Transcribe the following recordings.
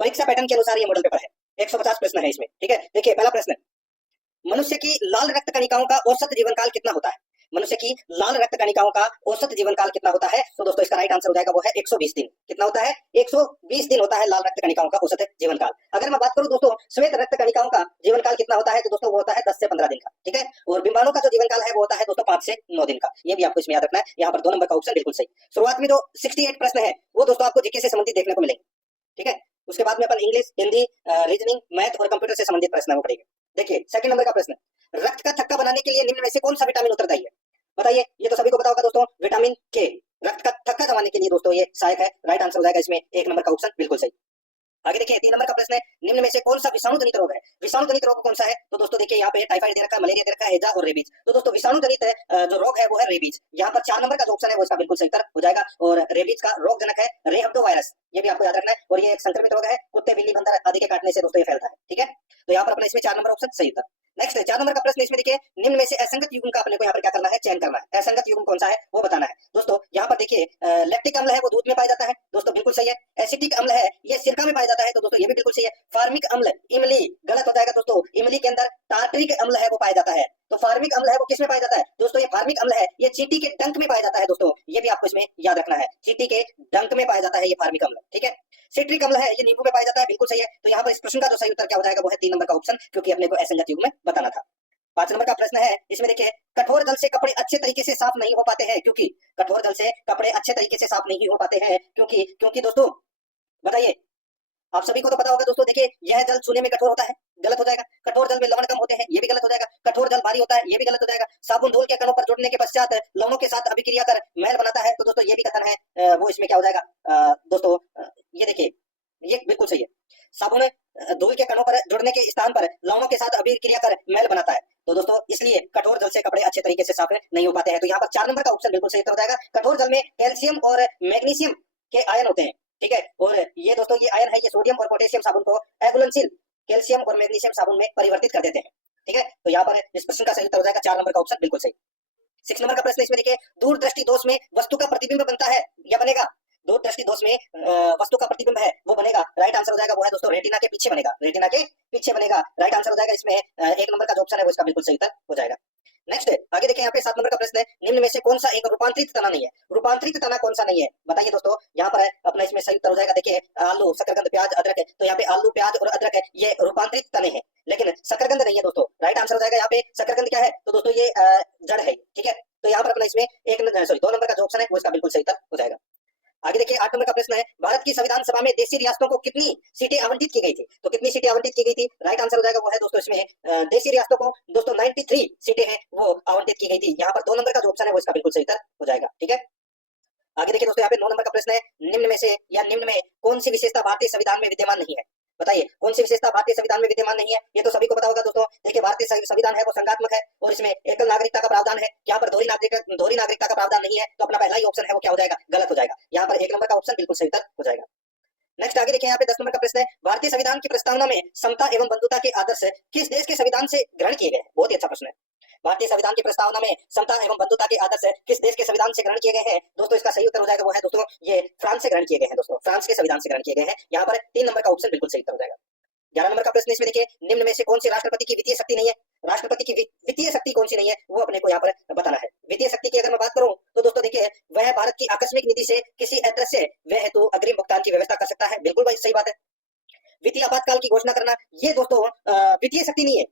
परीक्षा पैटर्न के अनुसार ये मॉडल पेपर है। 150 प्रश्न है इसमें, ठीक है। देखिए पहला प्रश्न, मनुष्य की लाल रक्त कणिकाओं का औसत जीवन काल कितना होता है? मनुष्य की लाल रक्त कणिकाओं का औसत जीवन काल कितना होता है? तो दोस्तों इसका राइट आंसर हो जाएगा वो है 120 दिन। कितना होता है? 120 दिन होता है लाल रक्त कणिकाओं का औसत जीवन काल। अगर मैं बात करूं दोस्तों श्वेत रक्त कणिकाओं का जीवन काल कितना होता है, तो दोस्तों वो होता है 10 से 15 दिन का, ठीक है। और बीमाणु का जो जीवन काल है वो होता है दोस्तों 5 से 9 दिन का। ये भी आपको इसमें याद रखना है। यहाँ पर 2 नंबर का ऑप्शन बिल्कुल सही। शुरुआत में जो 68 प्रश्न है वो दोस्तों आपको जीके से संबंधित देखने को मिलेंगे, ठीक है। उसके बाद में अपन इंग्लिश, हिंदी, रीजनिंग, मैथ और कंप्यूटर से संबंधित प्रश्न पढ़ेंगे। देखिए सेकंड नंबर का प्रश्न, रक्त का थक्का बनाने के लिए निम्न में से कौन सा विटामिन उत्तरदायी है? बताइए, ये तो सभी को पता होगा दोस्तों, विटामिन के रक्त का थक्का दबाने के लिए दोस्तों ये सहायक है। राइट आंसर हो जाएगा इसमें 1 नंबर का ऑप्शन बिल्कुल सही। आगे देखिए 3 नंबर का प्रश्न है, निम्न में से कौन सा विषाणु जनित रोग है? विषाणु जनित रोग कौन सा है? तो दोस्तों देखिए यहाँ पे टाइफाइड दे रखा है, मलेरिया दे रखा है, हैजा और रेबीज। तो दोस्तों विषाणु जनित जो रोग है वो है रेबीज। यहाँ पर 4 नंबर का जो ऑप्शन है वो इसका बिल्कुल सही उत्तर हो जाएगा। और रेबीज का रोग जनक है रेहब्डो वायरस, ये भी आपको याद रखना है। और ये एक संक्रमित रोग है, कुत्ते, बिल्ली, बंदर आदि के काटने से दोस्तों ये फैलता है, ठीक है। तो यहाँ पर अपने इसमें 4 नंबर ऑप्शन सही उत्तर। नेक्स्ट 4 नंबर का प्रश्न, इसमें देखिए निम्न में से असंगत युग्म का अपने को यहाँ पर क्या करना है, चयन करना है। असंगत युग्म कौन सा है वो बताना है। दोस्तों यहाँ पर देखिए लैक्टिक अम्ल है वो दूध में पाया जाता है, दोस्तों बिल्कुल सही है। एसिटिक अम्ल है ये सिरका में पाया जाता है, तो दोस्तों ये भी बिल्कुल सही है। फार्मिक अम्ल इमली, गलत हो जाएगा दोस्तों। इमली के अंदर टार्टरिक अम्ल है वो पाया जाता है। तो फार्मिक अम्ल है वो किस में पाया जाता है? दोस्तों ये फार्मिक अम्ल है ये चींटी के डंक में पाया जाता है दोस्तों, ये भी आपको इसमें याद रखना है। चींटी के डंक में पाया जाता है ये फार्मिक अम्ल, ठीक है। सिट्रिक अम्ल है ये नींबू में पाया जाता है, बिल्कुल सही है। तो यहाँ पर इस प्रश्न का जो सही उत्तर क्या हो जाएगा वो है 3 नंबर का ऑप्शन, क्योंकि अपने को असंगत युग्म में बताना था। 5 नंबर का प्रश्न है, इसमें देखिए कठोर जल से कपड़े अच्छे तरीके से साफ नहीं हो पाते हैं, क्योंकि कठोर जल से कपड़े अच्छे तरीके से साफ नहीं हो पाते हैं क्योंकि दोस्तों बताइए, आप सभी को तो पता होगा दोस्तों। देखिए यह जल छूने में कठोर होता है, गलत हो जाएगा। कठोर जल में लवण कम होते हैं, ये भी गलत हो जाएगा। कठोर जल भारी होता है, ये भी गलत हो जाएगा। साबुन धूल के कणों पर जुड़ने के पश्चात लवणों के साथ अभिक्रिया कर मैल बनाता है, तो दोस्तों ये भी कथन है वो इसमें क्या हो जाएगा दोस्तों ये देखिए ये बिल्कुल सही है। साबुन धूल के कणों पर जुड़ने के स्थान पर लवणों के साथ अभिक्रिया कर मैल बनाता है, तो दोस्तों इसलिए कठोर जल से कपड़े अच्छे तरीके से साफ नहीं हो पाते हैं। तो यहाँ पर 4 नंबर का ऑप्शन बिल्कुल सही हो जाएगा। कठोर जल में कैल्शियम और मैग्नीशियम के आयन होते हैं, ठीक है। और ये दोस्तों ये आयन है ये सोडियम और पोटेशियम साबुन को अघुलनशील कैल्शियम और मैग्नीशियम साबुन में परिवर्तित कर देते हैं, ठीक है। तो यहाँ पर इस प्रश्न का सही उत्तर हो जाएगा 4 नंबर का ऑप्शन बिल्कुल सही। 6 नंबर का प्रश्न, इसमें देखिए दूरदृष्टि दोष में वस्तु का प्रतिबिंब बनता है या बनेगा? दूरदृष्टि दोष में वस्तु का प्रतिबिंब है वो बनेगा। राइट आंसर हो जाएगा वो है दोस्तों रेटिना के पीछे बनेगा, रेटिना के पीछे बनेगा। राइट आंसर हो जाएगा इसमें 1 नंबर का जो ऑप्शन है वो इसका बिल्कुल सही उत्तर हो जाएगा। नेक्स्ट आगे देखिए यहाँ पे 7 नंबर का प्रश्न है, निम्न में से कौन सा एक रूपांतरित तना नहीं है? रूपांतरित तना कौन सा नहीं है बताइए दोस्तों। यहाँ पर है अपना इसमें सही उत्तर हो जाएगा। देखिए आलू, शकरकंद, प्याज, अदरक है, तो यहाँ पे आलू, प्याज और अदरक है ये रूपांतरित तने हैं, लेकिन शकरकंद नहीं है दोस्तों। राइट आंसर हो जाएगा यहाँ पे शकरकंद क्या है, तो दोस्तों ये जड़ है, ठीक है। तो यहाँ पर अपना इसमें 2 नंबर का जो ऑप्शन है वो इसका बिल्कुल सही उत्तर हो जाएगा। आगे देखिए 8 नंबर का प्रश्न है, भारत की संविधान सभा में देशी रियासतों को कितनी सीटें आवंटित की गई थी? तो कितनी सीटें आवंटित की गई थी? राइट आंसर हो जाएगा वो है दोस्तों इसमें देशी रियासतों को दोस्तों 93 सीटें हैं वो आवंटित की गई थी। यहाँ पर 2 नंबर का जो ऑप्शन है वो इसका बिल्कुल सही उत्तर हो जाएगा, ठीक है। आगे देखिए दोस्तों यहाँ पे 9 नंबर का प्रश्न है, निम्न में से या निम्न में कौन सी विशेषता भारतीय संविधान में विद्यमान नहीं है? बताइए कौन सी विशेषता भारतीय संविधान में विद्यमान नहीं है? ये तो सभी को पता होगा दोस्तों। देखिए भारतीय संविधान है वो संघात्मक है और इसमें एकल नागरिकता का प्रावधान है। यहाँ पर दोहरी नागरिकता का प्रावधान नहीं है, तो अपना पहला ही ऑप्शन है वो क्या हो जाएगा, गलत हो जाएगा। यहाँ पर 1 नंबर का ऑप्शन बिल्कुल सही उत्तर हो जाएगा। नेक्स्ट आगे देखिए यहाँ पे 10 नंबर का प्रश्न है, भारतीय संविधान की प्रस्तावना में समता एवं बंधुता के आदर्श किस देश के संविधान से ग्रहण किए गए? बहुत ही अच्छा प्रश्न है। भारतीय संविधान की प्रस्तावना में समता एवं बंधुता के आदर्श किस देश के संविधान से ग्रहण किए गए हैं? दोस्तों इसका सही उत्तर हो जाएगा वो है दोस्तों ये फ्रांस से ग्रहण किए गए हैं दोस्तों, फ्रांस के संविधान से ग्रहण किए गए हैं। यहाँ पर 3 नंबर का ऑप्शन बिल्कुल सही उत्तर हो जाएगा। 11 नंबर का प्रश्न, इसमें देखिए निम्न में से कौन सी राष्ट्रपति की वित्तीय शक्ति नहीं है? राष्ट्रपति की वित्तीय शक्ति कौन सी नहीं है वो अपने को यहाँ पर बताना है। वित्तीय शक्ति की अगर मैं बात करूं तो दोस्तों देखिए वह भारत की आकस्मिक निधि से किसी अदृश्य व्यय हेतु अग्रिम भुगतान की व्यवस्था कर सकता है, बिल्कुल भाई सही बात है। वित्तीय आपातकाल की घोषणा करना ये दोस्तों वित्तीय शक्ति नहीं है,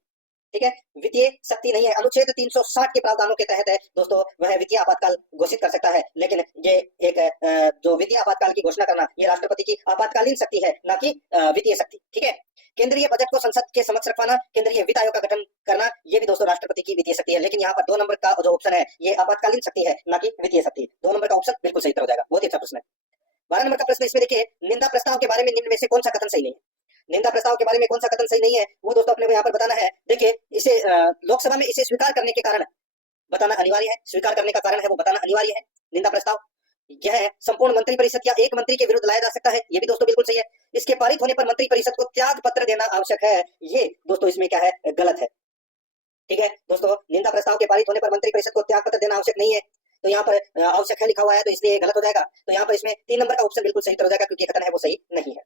ठीक है। वित्तीय शक्ति नहीं है, अनुच्छेद 360 के प्रावधानों के तहत है दोस्तों वह वित्तीय आपातकाल घोषित कर सकता है, लेकिन ये एक जो वित्तीय आपातकाल की घोषणा करना ये राष्ट्रपति की आपातकालीन शक्ति है, ना कि वित्तीय शक्ति, ठीक है। केंद्रीय बजट को संसद के समक्ष रखवाना, केंद्रीय वित्त आयोग का गठन करना, ये भी दोस्तों राष्ट्रपति की वित्तीय शक्ति है, लेकिन यहाँ पर 2 नंबर का जो ऑप्शन है ये आपातकालीन शक्ति है, ना कि वित्तीय शक्ति। 2 नंबर का ऑप्शन बिल्कुल सही हो जाएगा, बहुत ही अच्छा प्रश्न है। 12 नंबर का प्रश्न, इसमें देखिए निंदा प्रस्ताव के बारे में निम्न में से कौन सा कथन सही नहीं है? निंदा प्रस्ताव के बारे में कौन सा कथन सही नहीं है वो दोस्तों अपने को यहाँ पर बताना है। देखिए इसे लोकसभा में इसे स्वीकार करने के कारण बताना अनिवार्य है, स्वीकार करने का कारण है वो बताना अनिवार्य है। निंदा प्रस्ताव यह संपूर्ण मंत्री परिषद या एक मंत्री के विरुद्ध लाया जा सकता है, ये भी दोस्तों बिल्कुल सही है। इसके पारित होने पर मंत्री परिषद को त्याग पत्र देना आवश्यक है, ये दोस्तों इसमें क्या है, गलत है, ठीक है दोस्तों। निंदा प्रस्ताव के पारित होने पर मंत्री परिषद को त्याग पत्र देना आवश्यक नहीं है, तो यहाँ पर आवश्यक है लिखा हुआ है, तो इसलिए गलत हो जाएगा। तो यहाँ पर इसमें 3 नंबर का ऑप्शन बिल्कुल सही हो जाएगा, क्योंकि कथन है वो सही नहीं है।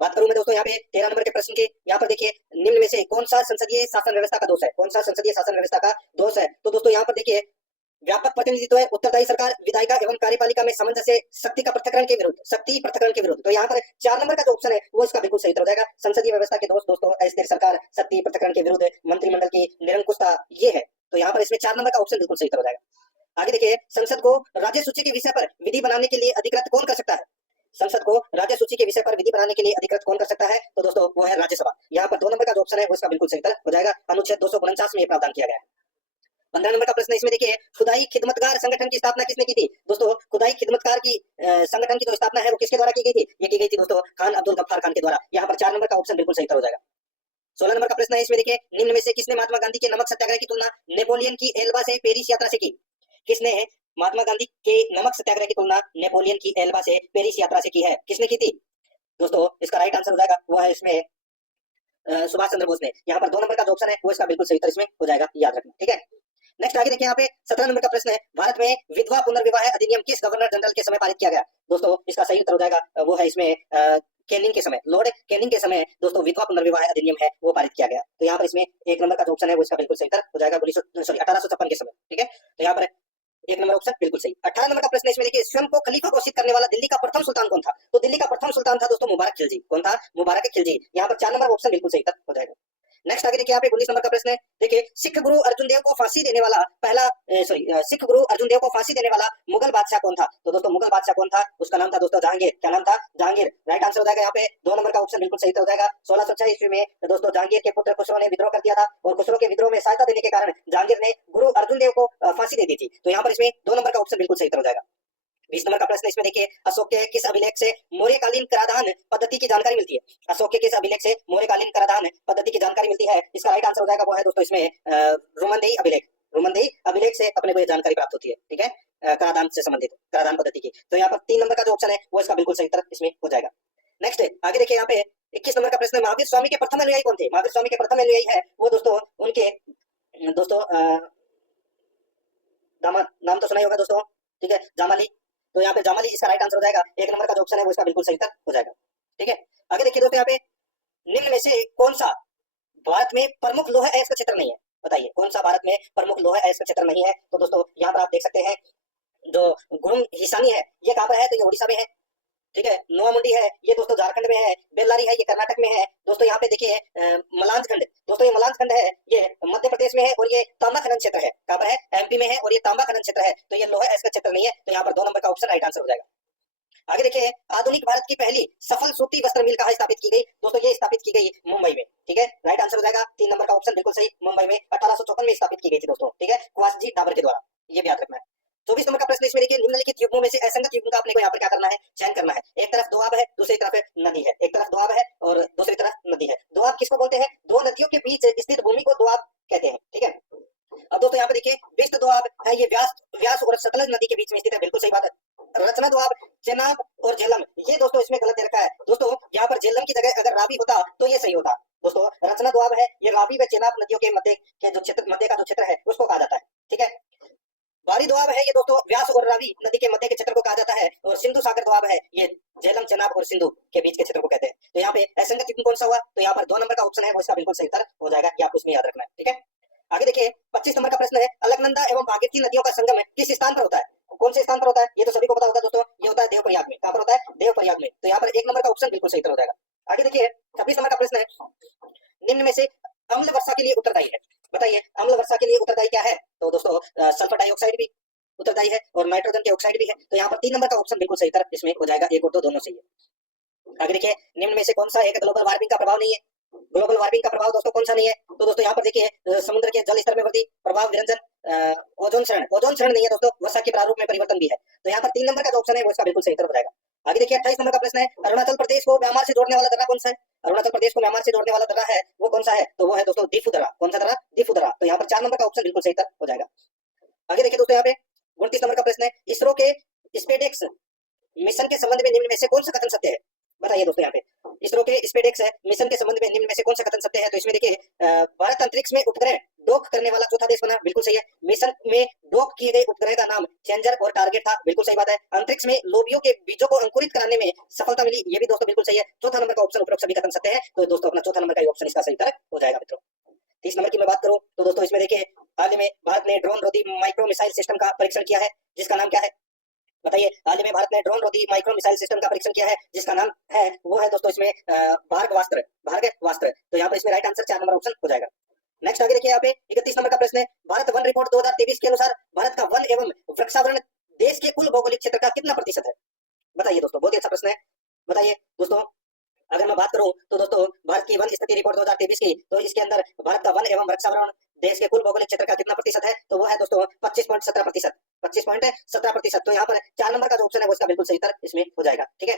बात करूं मैं दोस्तों यहाँ पे 13 नंबर के प्रश्न की। यहाँ पर देखिए निम्न में से कौन सा संसदीय शासन व्यवस्था का दोष है, कौन सा संसदीय शासन व्यवस्था का दोष है। तो दोस्तों यहाँ पर देखिए व्यापक प्रतिनिधित्व है, उत्तरदायी सरकार, विधायिका एवं कार्यपालिका में सामंजस्य, शक्ति का पृथक्करण के विरुद्ध, शक्ति पृथक्करण के विरुद्ध। तो यहाँ पर 4 नंबर का जो ऑप्शन है वो इसका बिल्कुल सही उत्तर हो जाएगा। संसदीय व्यवस्था के दोष दोस्तों अस्थिर सरकार, शक्ति पृथक्करण के विरुद्ध, मंत्रिमंडल की निरंकुशता, ये है। तो यहाँ पर इसमें 4 नंबर का ऑप्शन बिल्कुल सही उत्तर हो जाएगा। आगे देखिए संसद को राज्य सूची के विषय पर विधि बनाने के लिए अधिकृत कौन कर सकता है। संसद को राज्य सूची के विषय पर विधि बनाने के लिए अधिकृत कौन कर सकता है। तो दोस्तों वो है राज्यसभा। यहाँ पर 2 नंबर का जो ऑप्शन है वो इसका बिल्कुल सही उत्तर हो जाएगा। अनुच्छेद 249 में ये प्रावधान किया गया है। 15 नंबर का प्रश्न है, इसमें देखिए खुदाई खिदमतगार संगठन की स्थापना किसने की थी। दोस्तों खुदाई खिदमतगार की संगठन की जो स्थापना है वो किसके द्वारा की गई थी। ये की गई थी दोस्तों खान अब्दुल गफ्फार खान के द्वारा। यहाँ पर 4 नंबर का ऑप्शन बिल्कुल सही उत्तर हो जाएगा। 16 नंबर का प्रश्न है, इसमें देखिए निम्न में से किसने महात्मा गांधी के नमक सत्याग्रह की तुलना नेपोलियन की एल्बा से पेरिस यात्रा से की। किसने महात्मा गांधी के नमक सत्याग्रह की तुलना नेपोलियन की एल्बा से पेरिस यात्रा से की है, किसने की थी। दोस्तों इसका राइट आंसर हो जाएगा वो है इसमें सुभाष चंद्र बोस ने। यहाँ पर 2 नंबर का जो ऑप्शन है वो इसका बिल्कुल सही उत्तर इसमें हो जाएगा, याद रखना, ठीक है। नेक्स्ट आगे देखिए यहाँ पे 17 नंबर का प्रश्न है, भारत में विधवा पुनर्विवाह अधिनियम किस गवर्नर जनरल के समय पारित किया गया। दोस्तों इसका सही उत्तर हो जाएगा वो है इसमें कैनिंग के समय, लॉर्ड कैनिंग के समय दोस्तों विधवा पुनर्विवाह अधिनियम है वो पारित किया गया। तो यहाँ पर इसमें 1 नंबर का जो ऑप्शन है वो इसका बिल्कुल सही उत्तर हो जाएगा 1856 के समय, ठीक है। तो यहाँ पर 1 नंबर ऑप्शन बिल्कुल सही। 18 नंबर का प्रश्न है, इसमें देखिए स्वयं को खलीफा घोषित करने वाला दिल्ली का प्रथम सुल्तान कौन था। तो दिल्ली का प्रथम सुल्तान था दोस्तों मुबारक खिलजी। कौन था, मुबारक खिलजी। यहाँ पर 4 नंबर ऑप्शन बिल्कुल सही उत्तर हो जाएगा। नेक्स्ट आगे देखिए यहाँ पे 19 नंबर का प्रश्न है, देखिए सिख गुरु अर्जुन देव को फांसी देने वाला पहला सिख गुरु अर्जुन देव को फांसी देने वाला मुगल बादशाह कौन था। तो दोस्तों मुगल बादशाह कौन था, उसका नाम था दोस्तों जहांगीर। क्या नाम था, जहांगीर। राइट आंसर हो जाएगा यहाँ पे 2 नंबर का ऑप्शन बिल्कुल सही हो जाएगा। 1626 ईस्वी में दोस्तों जहांगीर के पुत्र खुसरो ने विद्रोह कर दिया था और खुसरो के विद्रोह में सहायता देने के कारण जहांगीर ने गुरु अर्जुन देव को फांसी दे दी थी। तो यहाँ पर इसमें 2 नंबर का ऑप्शन बिल्कुल सही हो जाएगा। 20 नंबर का प्रश्न इसमें देखिए अशोक के किस अभिलेख से मौर्यकालीन कराधान पद्धति की जानकारी मिलती है। अशोक के किस अभिलेख से मौर्यकालीन कराधान पद्धति की जानकारी मिलती है, इसका राइट आंसर हो जाएगा वो है दोस्तों इसमें रोमनदेही अभिलेख। रोमनदेही अभिलेख से अपने को ये जानकारी प्राप्त होती है, ठीक है, कराधान से संबंधित, कराधान पद्धति की। तो यहाँ पर 3 नंबर का जो ऑप्शन है वो इसका बिल्कुल सही उत्तर इसमें हो जाएगा। नेक्स्ट आगे देखिए यहाँ पे 21 नंबर का प्रश्न है, महावीर स्वामी के प्रथम अनुयायी कौन थे। महावीर स्वामी के प्रथम अनुयायी है वो दोस्तों उनके दोस्तों नाम तो सुना ही होगा दोस्तों, ठीक है, जामाली। तो यहाँ पे जामाली इसका राइट आंसर हो जाएगा। 1 नंबर का जो ऑप्शन है वो इसका बिल्कुल सही उत्तर हो जाएगा, ठीक है। आगे देखिए दोस्तों यहाँ पे निम्न में से कौन सा भारत में प्रमुख लौह अयस्क क्षेत्र नहीं है। बताइए कौन सा भारत में प्रमुख लौह अयस्क क्षेत्र नहीं है। तो दोस्तों यहाँ पर आप देख सकते हैं जो गुरुंग हिसानी है ये कहाँ पर है, तो ये उड़ीसा में है, ठीक है। नोआमुंडी है ये दोस्तों झारखंड में है। बेल्लारी है ये कर्नाटक में है दोस्तों। यहाँ पे देखिए मलांज खंड, दोस्तों ये मलांज खंड है ये मध्य प्रदेश में है और ये तांबा खनन क्षेत्र है, कहाँ पर है, एमपी में है और ये तांबा खनन क्षेत्र है। तो ये लोहा अयस्क क्षेत्र नहीं है। तो यहाँ पर 2 नंबर का ऑप्शन राइट आंसर हो जाएगा। आगे देखिए आधुनिक भारत की पहली सफल सूती वस्त्र मिल कहाँ स्थापित की गई। दोस्तों ये स्थापित की गई मुंबई में, ठीक है। राइट आंसर हो जाएगा 3 नंबर का ऑप्शन बिल्कुल सही, मुंबई में 1854 में स्थापित की गई थी दोस्तों, ठीक है, कुवासजी डाबर के द्वारा, ये भी याद रखना है। 24 नंबर का प्रश्न इसमें देखिए निम्नलिखित युग्मों में से असंगत युग्म का अपने को यहाँ पर क्या करना है, चयन करना है। एक तरफ दोआब है दूसरी तरफ नदी है, एक तरफ दोआब है और दूसरी तरफ नदी है। दोआब किसको बोलते हैं, 2 नदियों के बीच स्थित भूमि को दोआब कहते हैं, ठीक है। अब दोस्तों यहाँ पे देखिए विस्त दोआब है ये व्यास और सतलज नदी के बीच में स्थित है, बिल्कुल सही बात है। रचना दोआब चेनाब और झेलम ये दोस्तों इसमें गलत दे रखा है दोस्तों। यहाँ पर झेलम की जगह अगर रावी होता तो ये सही होता दोस्तों। रचना दोआब है ये रावी व चेनाब नदियों के मध्य के जो क्षेत्र, मध्य का जो क्षेत्र है उसको कहा जाता है, ठीक है। बारी दोआब है ये दोस्तों व्यास और रावी नदी के मध्य के क्षेत्र को कहा जाता है और सिंधु सागर दोआब है ये झेलम चेनाब और सिंधु के बीच के क्षेत्र को कहते हैं। तो यहाँ पे असंगत युग्म कौन सा हुआ, तो यहाँ पर 2 नंबर का ऑप्शन है वो इसका बिल्कुल सही उत्तर हो जाएगा, ये आपको इसमें याद रखना है, ठीक है। आगे देखिए 25 नंबर का प्रश्न है अलकनंदा एवं भागीरथी नदियों का संगम किस स्थान पर होता है। कौन से स्थान पर होता है, ये तो सभी को पता होगा दोस्तों, ये होता है देवप्रयाग में। कहाँ पर होता है, देवप्रयाग में। तो यहाँ पर 1 नंबर का ऑप्शन बिल्कुल सही उत्तर हो जाएगा। आगे देखिए 26 नंबर का प्रश्न है निम्न में से अम्ल वर्षा के लिए उत्तरदायी है। बताइए अम्ल वर्षा के लिए उत्तरदायी क्या है। तो दोस्तों सल्फर डाइऑक्साइड भी उत्तरदायी है और नाइट्रोजन के ऑक्साइड भी है। तो यहाँ पर 3 नंबर का ऑप्शन बिल्कुल सही उत्तर इसमें हो जाएगा, 1 और 2 दोनों सही है। आगे देखिए निम्न में से कौन सा एक ग्लोबल वार्मिंग का प्रभाव नहीं है। ग्लोबल वार्मिंग का प्रभाव दोस्तों कौन सा नहीं है। तो दोस्तों यहाँ पर देखिए समुद्र के जल स्तर में वृद्धि, प्रभाव विरंजन, ओजोन क्षरण नहीं है दोस्तों, वर्षा के प्रारूप में परिवर्तन भी है। तो यहाँ पर 3 नंबर का जो ऑप्शन है वो इसका बिल्कुल सही उत्तर हो जाएगा। आगे देखिए 28 नंबर का प्रश्न है अरुणाचल प्रदेश को म्यांमार से जोड़ने वाला दर्रा कौन सा है। अरुणाचल प्रदेश को म्यांमार से जोड़ने वाला दर्रा है वो कौन सा है, तो वो है दोस्तों दीफू दर्रा। कौन सा दर्रा, दीफू दर्रा। तो यहाँ पर 4 नंबर का ऑप्शन बिल्कुल सही उत्तर हो जाएगा। आगे देखिए दोस्तों यहाँ पे 29 नंबर का प्रश्न है इसरो के स्पेसएक्स मिशन के संबंध में निम्न में से कौन सा कथन सत्य है। बताइए दोस्तों यहाँ पे इसरो के स्पेसएक्स मिशन के संबंध में निम्न में से कौन सा कथन सत्य है? तो इसमें देखिए भारत अंतरिक्ष में उपग्रह डॉक करने वाला चौथा देश बना, बिल्कुल सही है। मिशन में डॉक किए गए उपग्रह का नाम चेंजर और टारगेट था, बिल्कुल सही बात है। अंतरिक्ष में लोबियो के बीजों को अंकुरित कराने में सफलता मिली, ये भी दोस्तों बिल्कुल सही है। चौथा नंबर का ऑप्शन उपरोक्त सभी कथन सत्य है, तो दोस्तों अपना चौथा नंबर का ऑप्शन इसका सही उत्तर हो जाएगा मित्रों। 30 नंबर की मैं बात करूं तो दोस्तों इसमें देखिए हाल ही में भारत ने ड्रोन रोधी माइक्रो मिसाइल सिस्टम का परीक्षण किया है, जिसका नाम क्या है? बताइए। हाल ही में भारत ने ड्रोन रोधी माइक्रो मिसाइल सिस्टम का परीक्षण किया है, जिसका नाम है वो है दोस्तों इसमें भार्गवास्त्र, भार्गवास्त्र। तो यहाँ पर इसमें राइट आंसर 4 नंबर ऑप्शन हो जाएगा। नेक्स्ट आगे देखिए यहाँ पे 31 नंबर का प्रश्न है, भारत वन रिपोर्ट 2023 के अनुसार भारत का वन एवं वृक्षावरण देश के कुल भौगोलिक क्षेत्र का कितना प्रतिशत है? बताइए दोस्तों, बहुत ही अच्छा प्रश्न है। बताइए दोस्तों, अगर मैं बात करूं तो दोस्तों भारत की वन स्थिति रिपोर्ट 2023 की, तो इसके अंदर भारत का वन एवं वृक्षावरण देश के कुल भौगोलिक क्षेत्र का कितना प्रतिशत है? तो वो है दोस्तों 25.17%, 25.17%। तो यहाँ पर 4 नंबर का जो ऑप्शन है वो इसका बिल्कुल सही उत्तर इसमें हो जाएगा, ठीक है।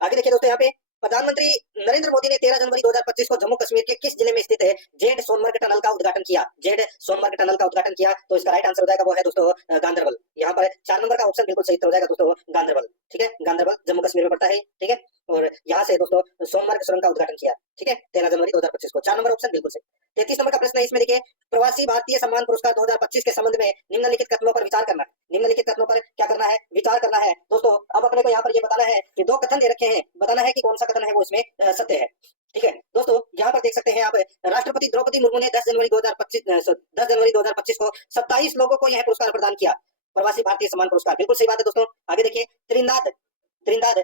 आगे देखिए दोस्तों, यहाँ पे प्रधानमंत्री नरेंद्र मोदी ने 13 जनवरी 2025 को जम्मू कश्मीर के किस जिले में स्थित है जेड सोनमर्ग टनल का उद्घाटन किया? जेड सोनमर्ग टनल का उद्घाटन किया, तो इसका राइट आंसर हो जाएगा वो है दोस्तों गांधरबल। यहाँ पर 4 नंबर का ऑप्शन बिल्कुल सही हो जाएगा दोस्तों गांधरबल, ठीक है। गांधरबल जम्मू कश्मीर में पड़ता है, ठीक है। और यहाँ से दोस्तों सोनमर्ग सुरंग का उद्घाटन किया, ठीक है, 13 जनवरी 2025 को। 4 नंबर ऑप्शन बिल्कुल सही। 33 नंबर का प्रश्न है, इसमें देखिए प्रवासी भारतीय सम्मान पुरस्कार 2025 के संबंध में निम्नलिखित कथनों पर विचार करना। निम्नलिखित कथनों पर क्या करना है? विचार करना है दोस्तों। अब अपने को यहाँ पर ये बताना है कि 2 कथन दे रखे हैं, बताना है कि कौन सा कथन है वो इसमें सत्य है, ठीक है। दोस्तों यहाँ पर देख सकते हैं आप, राष्ट्रपति द्रौपदी मुर्मू ने 10 जनवरी 2025 को 27 लोगों को यह पुरस्कार प्रदान किया, प्रवासी भारतीय सम्मान पुरस्कार, बिल्कुल सही बात है दोस्तों। आगे देखिए त्रिनिदाद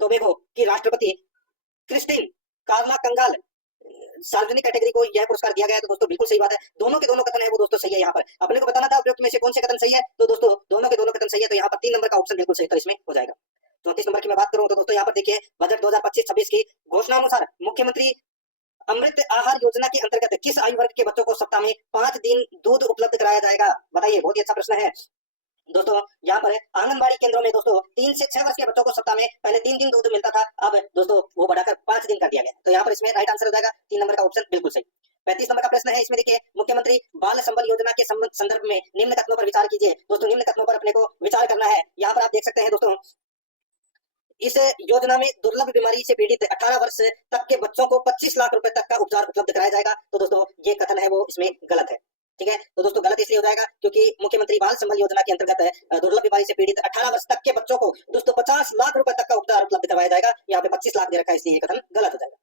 टोबैगो की राष्ट्रपति क्रिस्टीन कार्ला कंगाल सार्वजनिक कैटेगरी को यह पुरस्कार दिया गया है, तो दोस्तों बिल्कुल सही बात है। दोनों के दोनों कथन है वो दोस्तों सही है। यहाँ पर अपने को बताना था उपयुक्त में से कौन से कथन सही है, तो दोस्तों दोनों के दोनों कथन सही है, तो यहाँ पर 3 नंबर का ऑप्शन बिल्कुल सही था, इसमें हो जाएगा। 34 नंबर की मैं बात करूं तो दोस्तों यहाँ पर देखिए बजट 2025-26 की घोषणा अनुसार मुख्यमंत्री अमृत आहार योजना के अंतर्गत किस आयु वर्ग के बच्चों को सप्ताह में 5 दिन दूध उपलब्ध कराया जाएगा? बताइए, बहुत ही अच्छा प्रश्न है दोस्तों। यहाँ पर आंगनबाड़ी केंद्रों में दोस्तों 3 से 6 वर्ष के बच्चों को सप्ताह में पहले 3 दिन दूध मिलता था, अब दोस्तों वो बढ़ाकर 5 दिन कर दिया गया। तो यहाँ पर इसमें राइट आंसर हो जाएगा 3 नंबर का ऑप्शन बिल्कुल सही। 35 नंबर का प्रश्न है, इसमें देखिए मुख्यमंत्री बाल संबल योजना के संदर्भ में निम्न कथनों पर विचार कीजिए। दोस्तों निम्न कथनों पर अपने को विचार करना है। यहाँ पर आप देख सकते हैं दोस्तों, इस योजना में दुर्लभ बीमारी से पीड़ित 18 वर्ष तक के बच्चों को 25 लाख रुपए तक का उपचार उपलब्ध कराया जाएगा, तो दोस्तों ये कथन है वो इसमें गलत है, ठीक है। तो दोस्तों गलत इसलिए हो जाएगा क्योंकि मुख्यमंत्री बाल संबल योजना के अंतर्गत दुर्लभ बीमारी से पीड़ित 18 वर्ष तक के बच्चों को दोस्तों 50 लाख रुपए तक का उपचार उपलब्ध करवाया जाएगा, यहाँ पे 25 लाख दे रखा है, इसलिए ये कथन गलत हो जाएगा।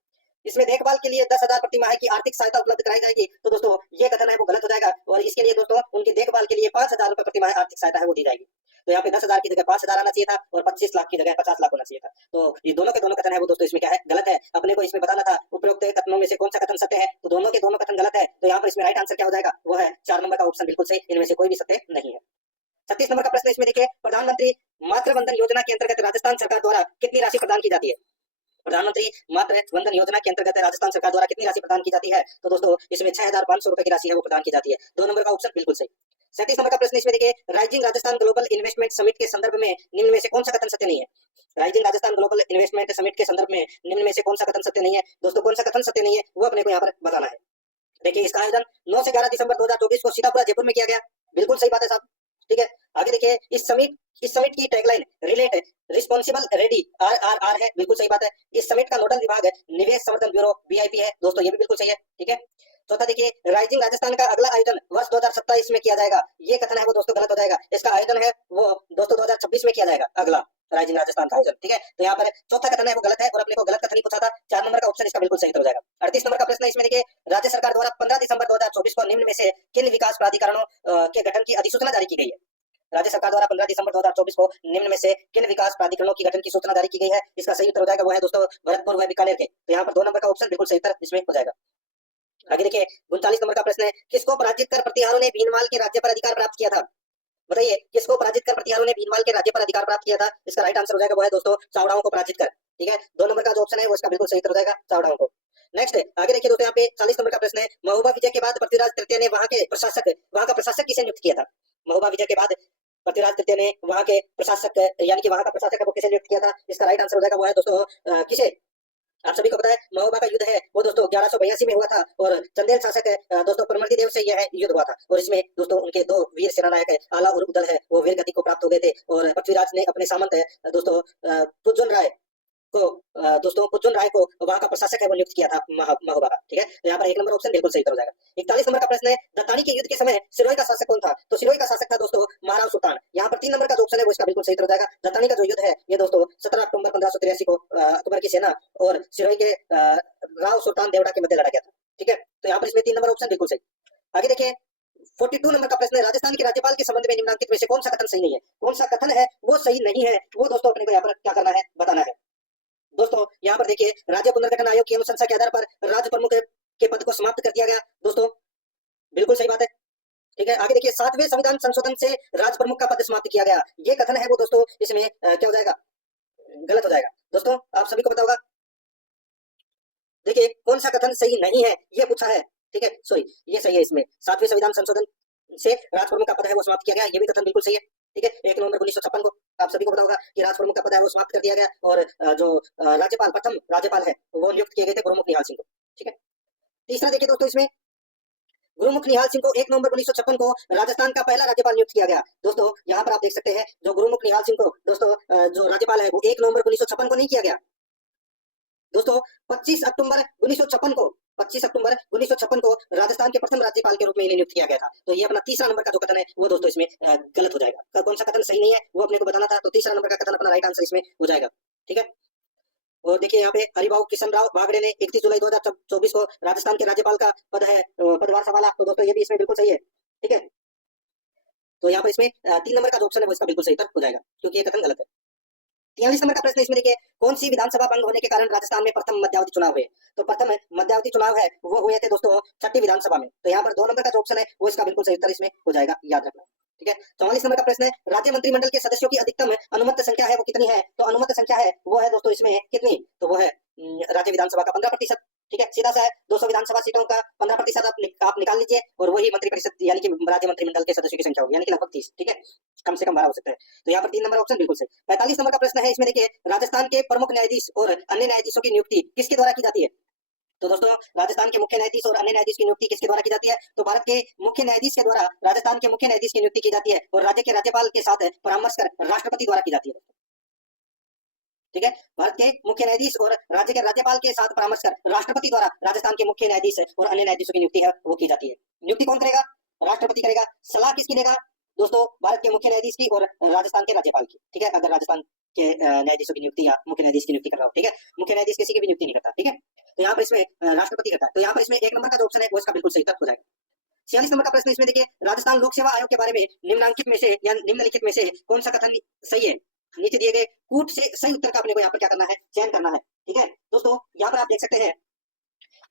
इसमें देखभाल के लिए 10,000 प्रति माह की आर्थिक सहायता उपलब्ध कराई जाएगी, तो दोस्तों ये कथन है वो गलत हो जाएगा, और इसके लिए दोस्तों उनकी देखभाल के लिए 5,000 रुपए प्रति माह आर्थिक सहायता है वो दी जाएगी। तो यहाँ पे 10,000 की जगह 5,000 आना चाहिए था, और 25 लाख की जगह 50 लाख होना चाहिए था। तो ये दोनों के दोनों कथन है वो दोस्तों इसमें क्या है? गलत है। अपने को इसमें बताना था उपरोक्त कथनों में से कौन सा कथन सत्य है, तो दोनों के दोनों कथन गलत है। तो यहाँ पर इसमें राइट आंसर क्या हो जाएगा? वो है 4 नंबर का ऑप्शन बिल्कुल सही, इनमें से कोई भी सत्य नहीं है। 36 नंबर का प्रश्न इसमें देखिए प्रधानमंत्री मातृ वंदन योजना के अंतर्गत राजस्थान सरकार द्वारा कितनी राशि प्रदान की जाती है? प्रधानमंत्री मातृ वंदन योजना के अंतर्गत राजस्थान सरकार द्वारा कितनी राशि प्रदान की जाती है? तो दोस्तों इसमें 6,500 रुपए की राशि है वो प्रदान की जाती है। 2 नंबर का ऑप्शन बिल्कुल सही। 37 नंबर का प्रश्न इसमें देखिए rising Rajasthan global investment summit के संदर्भ में निम्न में से कौन सा कथन सत्य नहीं है? Rising Rajasthan global investment summit के संदर्भ में निम्न में से कौन सा कथन सत्य नहीं है? दोस्तों कौन सा कथन सत्य नहीं है वो अपने को यहाँ पर बताना है। देखिए इसका आयोजन 9 से 11 दिसंबर 2024 को सीतापुरा जयपुर में किया गया, बिल्कुल सही बात है साहब, ठीक है। आगे देखिए इस समिट की tagline relate responsible ready RRR है, बिल्कुल सही बात है। इस समिट का नोडल विभाग निवेश संवर्धन ब्यूरो BIP है, दोस्तों ये भी बिल्कुल सही है, ठीक है। चौथा देखिए राइजिंग राजस्थान का अगला आयोजन वर्ष 2027 में किया जाएगा, ये कथन है वो दोस्तों गलत हो जाएगा। इसका आयोजन है वो दोस्तों 2026 में किया जाएगा अगला राइजिंग राजस्थान का आयोजन, ठीक है। तो यहाँ पर चौथा कथन है वो गलत है, और अपने को गलत कथन ही पूछा था। 4 नंबर का ऑप्शन इसका बिल्कुल सही हो जाएगा। 38 नंबर का प्रश्न इसमें देखिए राज्य सरकार द्वारा 15 दिसंबर 2024 को निम्न में से किन विकास प्राधिकरणों के गठन की अधिसूचना जारी की गई है? राज्य सरकार द्वारा 15 दिसंबर 2024 को निम्न में से किन विकास प्राधिकरणों की गठन की सूचना जारी की गई है? इसका सही उत्तर हो जाएगा वो है दोस्तों भरतपुर व बीकानेर के। तो यहाँ पर 2 नंबर का ऑप्शन बिल्कुल सही उत्तर इसमें हो जाएगा। आगे देखिए 39 नंबर का प्रश्न है किसको पराजित कर प्रतिहारों ने भीनमाल के राज्य पर अधिकार प्राप्त किया था? बताइए किसको पराजित कर प्रतिहारों ने भीनमाल के राज्य पर अधिकार प्राप्त किया था? इसका राइट आंसर हो जाएगा वो है दोस्तों चावड़ाओं को पराजित कर, ठीक है। 2 नंबर का जो ऑप्शन है वो इसका बिल्कुल सही उत्तर हो जाएगा चावड़ाओं को। नेक्स्ट आगे देखिए दोस्तों यहाँ पे 40 नंबर का प्रश्न है महोबा विजय के बाद पृथ्वीराज तृतीय ने वहां का प्रशासक किसे नियुक्त किया था? महोबा विजय के बाद पृथ्वीराज तृतीय ने वहां के प्रशासक यानी कि वहां का प्रशासक है वो किसे नियुक्त किया था? इसका राइट आंसर हो जाएगा वो है दोस्तों किसे? आप सभी को पता है महोबा का युद्ध है वो दोस्तों 1182 में हुआ था, और चंदेल शासक दोस्तों परमर्दी देव से यह युद्ध हुआ था, और इसमें दोस्तों उनके 2 वीर सेनानायक आला और उदल है वो वीर गति को प्राप्त हो गए थे, और पृथ्वीराज ने अपने सामंत दोस्तों पुज्जन राय को दोस्तों कुज्जुन राय को वहां का प्रशासक है वो नियुक्त किया था महोबा का। ठीक है, तो यहाँ पर एक नंबर ऑप्शन बिल्कुल सही उत्तर हो जाएगा। 41 नंबर का प्रश्न है, दत्तानी के युद्ध के समय सिरोही का शासक कौन था? तो सिरोही का शासक था दोस्तों महाराव सुल्तान। यहाँ पर 3 नंबर का जो ऑप्शन है वो इसका बिल्कुल सही उत्तर हो जाएगा। दत्तानी का जो युद्ध है ये दोस्तों 17 अक्टूबर 1583 को अकबर की सेना और सिरोही के राव सुल्तान देवड़ा के मध्य लड़ा गया था। ठीक है, तो यहाँ पर इसमें 3 नंबर ऑप्शन बिल्कुल सही। आगे देखिए 42 नंबर का प्रश्न है, राजस्थान के राज्यपाल के संबंध में निम्नलिखित में से कौन सा कथन सही नहीं है? कौन सा कथन है वो सही नहीं है, वो दोस्तों अपने को यहाँ पर क्या करना है, बताना है। दोस्तों यहाँ पर देखिए, राज्य पुनर्गठन आयोग की अनुशंसा के आधार पर राज्य प्रमुख के पद को समाप्त कर दिया गया। दोस्तों बिल्कुल सही बात है। ठीक है, आगे देखिए 7वें संविधान संशोधन से राज्य प्रमुख का पद समाप्त किया गया, ये कथन है वो दोस्तों इसमें क्या हो जाएगा, गलत हो जाएगा। दोस्तों आप सभी को पता होगा, देखिए कौन सा कथन सही नहीं है ये पूछा है। ठीक है, सॉरी ये सही है, इसमें 7वें संविधान संशोधन से राज प्रमुख का पद है वो समाप्त किया गया, ये भी कथन बिल्कुल सही है। ठीक है, 1 नवंबर 1956 को आप सभी को पता होगा कि राज प्रमुख का पद है वो समाप्त कर दिया गया और जो राज्यपाल प्रथम राज्यपाल है वो नियुक्त किए गए थे गुरुमुख निहाल सिंह को। ठीक है, तीसरा देखिए दोस्तों, इसमें गुरुमुख निहाल सिंह को 1 नवंबर 1956 को राजस्थान का पहला राज्यपाल नियुक्त किया गया। दोस्तों यहाँ पर आप देख सकते हैं, जो गुरुमुख निहाल सिंह को दोस्तों जो राज्यपाल है वो 1 नवंबर 1956 को नहीं किया गया दोस्तों, 25 अक्टूबर 1956 को 25 अक्टूबर 1956 को राजस्थान के प्रथम राज्यपाल के रूप में इन्हें नियुक्त किया गया था। तो ये अपना तीसरा नंबर का जो कथन है वो दोस्तों इसमें गलत हो जाएगा। कौन सा कथन सही नहीं है वो अपने को बताना था, तो तीसरा नंबर का कथन अपना राइट आंसर इसमें हो जाएगा। ठीक है, और देखिए यहाँ पे हरिभाऊ किशन राव बागड़े ने 31 जुलाई 2024 को राजस्थान के राज्यपाल का पदभार संभाला। तो दोस्तों ये भी इसमें बिल्कुल सही है। ठीक है, तो यहाँ पर इसमें 3 नंबर का जो ऑप्शन है वो इसका बिल्कुल सही उत्तर हो जाएगा, क्योंकि ये कथन गलत है। 43 नंबर का प्रश्न इसमें देखिए, कौन सी विधानसभा भंग होने के कारण राजस्थान में प्रथम मध्यावधि चुनाव हुए? तो प्रथम मध्यावधि चुनाव है वो हुए थे दोस्तों 6ठी विधानसभा में। तो यहाँ पर 2 नंबर का जो ऑप्शन है वो इसका बिल्कुल सही उत्तर इसमें हो जाएगा, याद रखना। ठीक है, 44 नंबर का प्रश्न है, राज्य मंत्रिमंडल के सदस्यों की अधिकतम अनुमत संख्या है वो कितनी है? तो अनुमत संख्या है वो है दोस्तों इसमें कितनी, तो वो है राज्य विधानसभा का 15%। ठीक है, सीधा सा है, 200 विधानसभा सीटों का 15% आप निकाल लीजिए और वही मंत्रिपरिषद यानी कि राज्य मंत्रिमंडल के सदस्यों की संख्या होगी, यानी कि लगभग 30। ठीक है, कम से कम 12 हो सकता है। तो यहाँ पर 3 नंबर ऑप्शन बिल्कुल सही। 45 नंबर का प्रश्न है, इसमें देखिए, राजस्थान के प्रमुख न्यायाधीश और अन्य न्यायाधीशों की नियुक्ति किसके द्वारा की जाती है? तो दोस्तों राजस्थान के मुख्य न्यायाधीश और अन्य न्यायाधीश की नियुक्ति किसके द्वारा की जाती है? तो भारत के मुख्य न्यायाधीश के द्वारा राजस्थान के मुख्य न्यायाधीश की नियुक्ति की जाती है और राज्य के राज्यपाल के साथ परामर्श कर राष्ट्रपति द्वारा की जाती है। ठीक है, भारत के मुख्य न्यायाधीश और राज्य के राज्यपाल के साथ परामर्श कर राष्ट्रपति द्वारा राजस्थान के मुख्य न्यायाधीश और अन्य न्यायाधीशों की नियुक्ति है वो की जाती है। नियुक्ति कौन करेगा? राष्ट्रपति करेगा। सलाह किसकी लेगा? दोस्तों भारत के मुख्य न्यायाधीश की और राजस्थान के राज्यपाल की। ठीक है, अगर राजस्थान के न्यायाधीशों की नियुक्ति या मुख्य न्यायाधीश की नियुक्ति कर रहा हो। ठीक है, मुख्य न्यायाधीश किसी की भी नियुक्ति नहीं करता। ठीक है, तो यहाँ पर इसमें राष्ट्रपति करता है। तो यहाँ पर इसमें 1 नंबर का जो ऑप्शन है वो इसका बिल्कुल सही उत्तर हो जाएगा। 46 नंबर का प्रश्न इसमें देखिए, राजस्थान लोक सेवा आयोग के बारे में निम्नलिखित में से या निम्नलिखित में से कौन सा कथन सही है? नीचे दिए गए कूट से सही उत्तर का अपने को यहाँ पर क्या करना है, चयन करना है। ठीक है दोस्तों, यहाँ पर आप देख सकते हैं,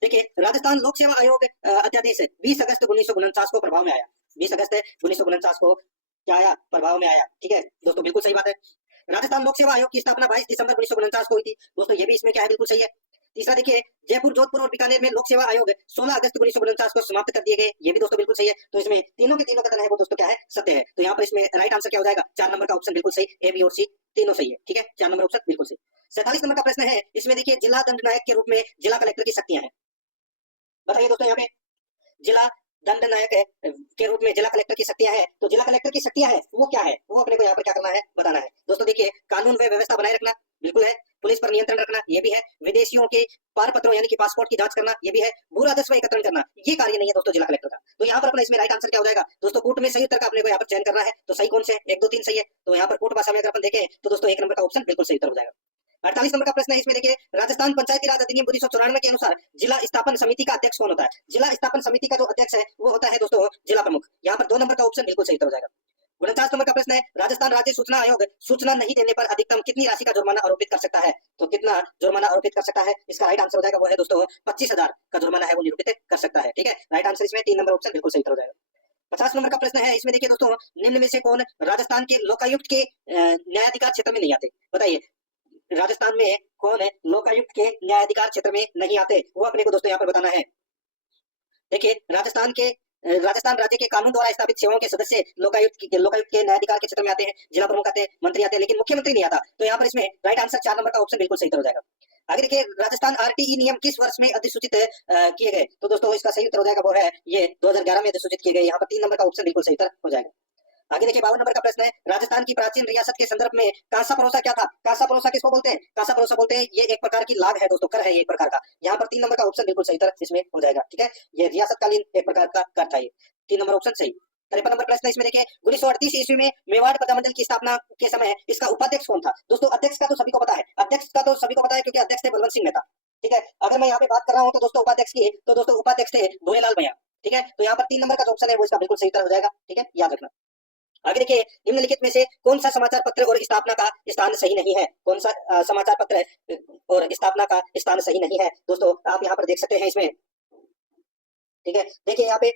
देखिए राजस्थान लोक सेवा आयोग अध्यादेश 20 अगस्त 1949 को प्रभाव में आया। 20 अगस्त 1949 को क्या आया? प्रभाव में आया। ठीक है दोस्तों, बिल्कुल सही बात है। राजस्थान लोक सेवा आयोग की स्थापना 22 दिसंबर 1949 को हुई थी। दोस्तों ये भी इसमें क्या है, बिल्कुल सही है। तीसरा देखिए, जयपुर, जोधपुर और बीकानेर में लोक सेवा आयोग 16 अगस्त 1949 को समाप्त कर दिए गए। ये भी दोस्तों बिल्कुल सही है। तो इसमें तीनों के तीनों कथन है वो दोस्तों क्या है, सत्य है। तो यहाँ पर इसमें राइट आंसर क्या हो जाएगा? 4 नंबर का ऑप्शन बिल्कुल सही, ए, बी और सी तीनों सही है। ठीक है, 4 नंबर ऑप्शन बिल्कुल सही। 47 नंबर का प्रश्न है, इसमें देखिए, जिला दंडनायक के रूप में जिला कलेक्टर की शक्तियां हैं। बताइए दोस्तों, यहाँ पे जिला दंडनायक के रूप में जिला कलेक्टर की शक्तियां है। तो जिला कलेक्टर की शक्तियां है वो क्या है, वो अपने को यहाँ पर क्या करना है, बताना है। दोस्तों देखिए, कानून व व्यवस्था बनाए रखना बिल्कुल है, पुलिस पर नियंत्रण रखना ये भी है, विदेशियों के पारपत्रों यानी कि पासपोर्ट की जांच करना ये भी है, भू राजस्व एकत्रण करना ये कार्य नहीं है दोस्तों जिला कलेक्टर का। तो यहाँ पर अपना इसमें राइट आंसर क्या हो जाएगा? दोस्तों कूट में सही उत्तर का अपने को यहाँ पर चयन करना है। तो सही कौन से है? 1, 2, 3 सही है। तो यहाँ पर कूट भाषा में अगर अपन देखें तो दोस्तों 1 नंबर का ऑप्शन बिल्कुल सही उत्तर हो जाएगा। 48 नंबर का प्रश्न है, इसमें देखिए, राजस्थान पंचायती राज अधिनियम 1994 के अनुसार जिला स्थापन समिति का अध्यक्ष कौन होता है? जिला स्थापन समिति का जो अध्यक्ष है वो होता है दोस्तों जिला प्रमुख। यहाँ पर 2 नंबर का ऑप्शन बिल्कुल सही उत्तर हो जाएगा। 49 नंबर का प्रश्न है, राजस्थान राज्य सूचना आयोग सूचना नहीं देने पर अधिकतम कितनी राशि का जुर्माना आरोपित कर सकता है? तो कितना जुर्माना आरोपित कर सकता है? इसका राइट आंसर हो जाएगा वो है दोस्तों 25,000 का जुर्माना है वो निरूपित कर सकता है। ठीक है, राइट आंसर इसमें 3 नंबर ऑप्शन बिल्कुल सही उत्तर हो जाएगा। 50 नंबर का प्रश्न है, इसमें देखिए दोस्तों, निम्न में से कौन राजस्थान के लोकायुक्त के न्यायाधिकार क्षेत्र में नहीं आते? बताइए, राजस्थान में कौन है लोकायुक्त के न्यायाधिकार क्षेत्र में नहीं आते? वो अपने को दोस्तों यहाँ पर बताना है। देखिए, राजस्थान राज्य के कानून द्वारा स्थापित सेवाओं के सदस्य लोकायुक्त के न्यायाधिकार के क्षेत्र में आते हैं। जिला प्रमुख आते हैं, मंत्री आते हैं, लेकिन मुख्यमंत्री नहीं आता। तो यहाँ पर इसमें राइट आंसर 4 नंबर का ऑप्शन बिल्कुल सही उत्तर हो जाएगा। आगे देखिए, राजस्थान आरटीई नियम किस वर्ष में अधिसूचित किए गए? तो दोस्तों इसका सही उत्तर हो जाएगा वो है ये 2011 में अधिसूचित किए गए। यहाँ पर 3 नंबर का ऑप्शन बिल्कुल सही उत्तर हो जाएगा। आगे देखिए 52 नंबर का प्रश्न है, राजस्थान की प्राचीन रियासत के संदर्भ में कांसा परोसा क्या था? कांसा परोसा किसको बोलते हैं? कांसा परोसा बोलते हैं, ये एक प्रकार की लाग है दोस्तों, कर है ये एक प्रकार का। यहाँ पर 3 नंबर का ऑप्शन बिल्कुल सही उत्तर इसमें हो जाएगा। ठीक है, ये रियासतकालीन एक प्रकार का कर था, ये 3 नंबर ऑप्शन सही। 53 नंबर प्रश्न इसमें देखिए, 1938 ईस्वी में मेवाड़ प्रजामंडल की स्थापना के समय इसका उपाध्यक्ष कौन था? दोस्तों अध्यक्ष का तो सभी को पता है, अध्यक्ष का तो सभी को पता है क्योंकि अध्यक्ष थे बलवंत सिंह मेहता। ठीक है, अगर मैं यहाँ पे बात कर रहा हूँ तो दोस्तों उपाध्यक्ष की, तो दोस्तों उपाध्यक्ष थे भूरेलाल भैया। ठीक है, तो यहाँ पर 3 नंबर का जो ऑप्शन है वो इसका बिल्कुल सही उत्तर हो जाएगा। ठीक है, याद रखना। आगे देखिए, निम्नलिखित में से कौन सा समाचार पत्र और स्थापना का स्थान सही नहीं है? कौन सा समाचार पत्र और स्थापना का स्थान सही नहीं है? दोस्तों आप यहाँ पर देख सकते हैं इसमें। ठीक है, देखिए यहाँ पे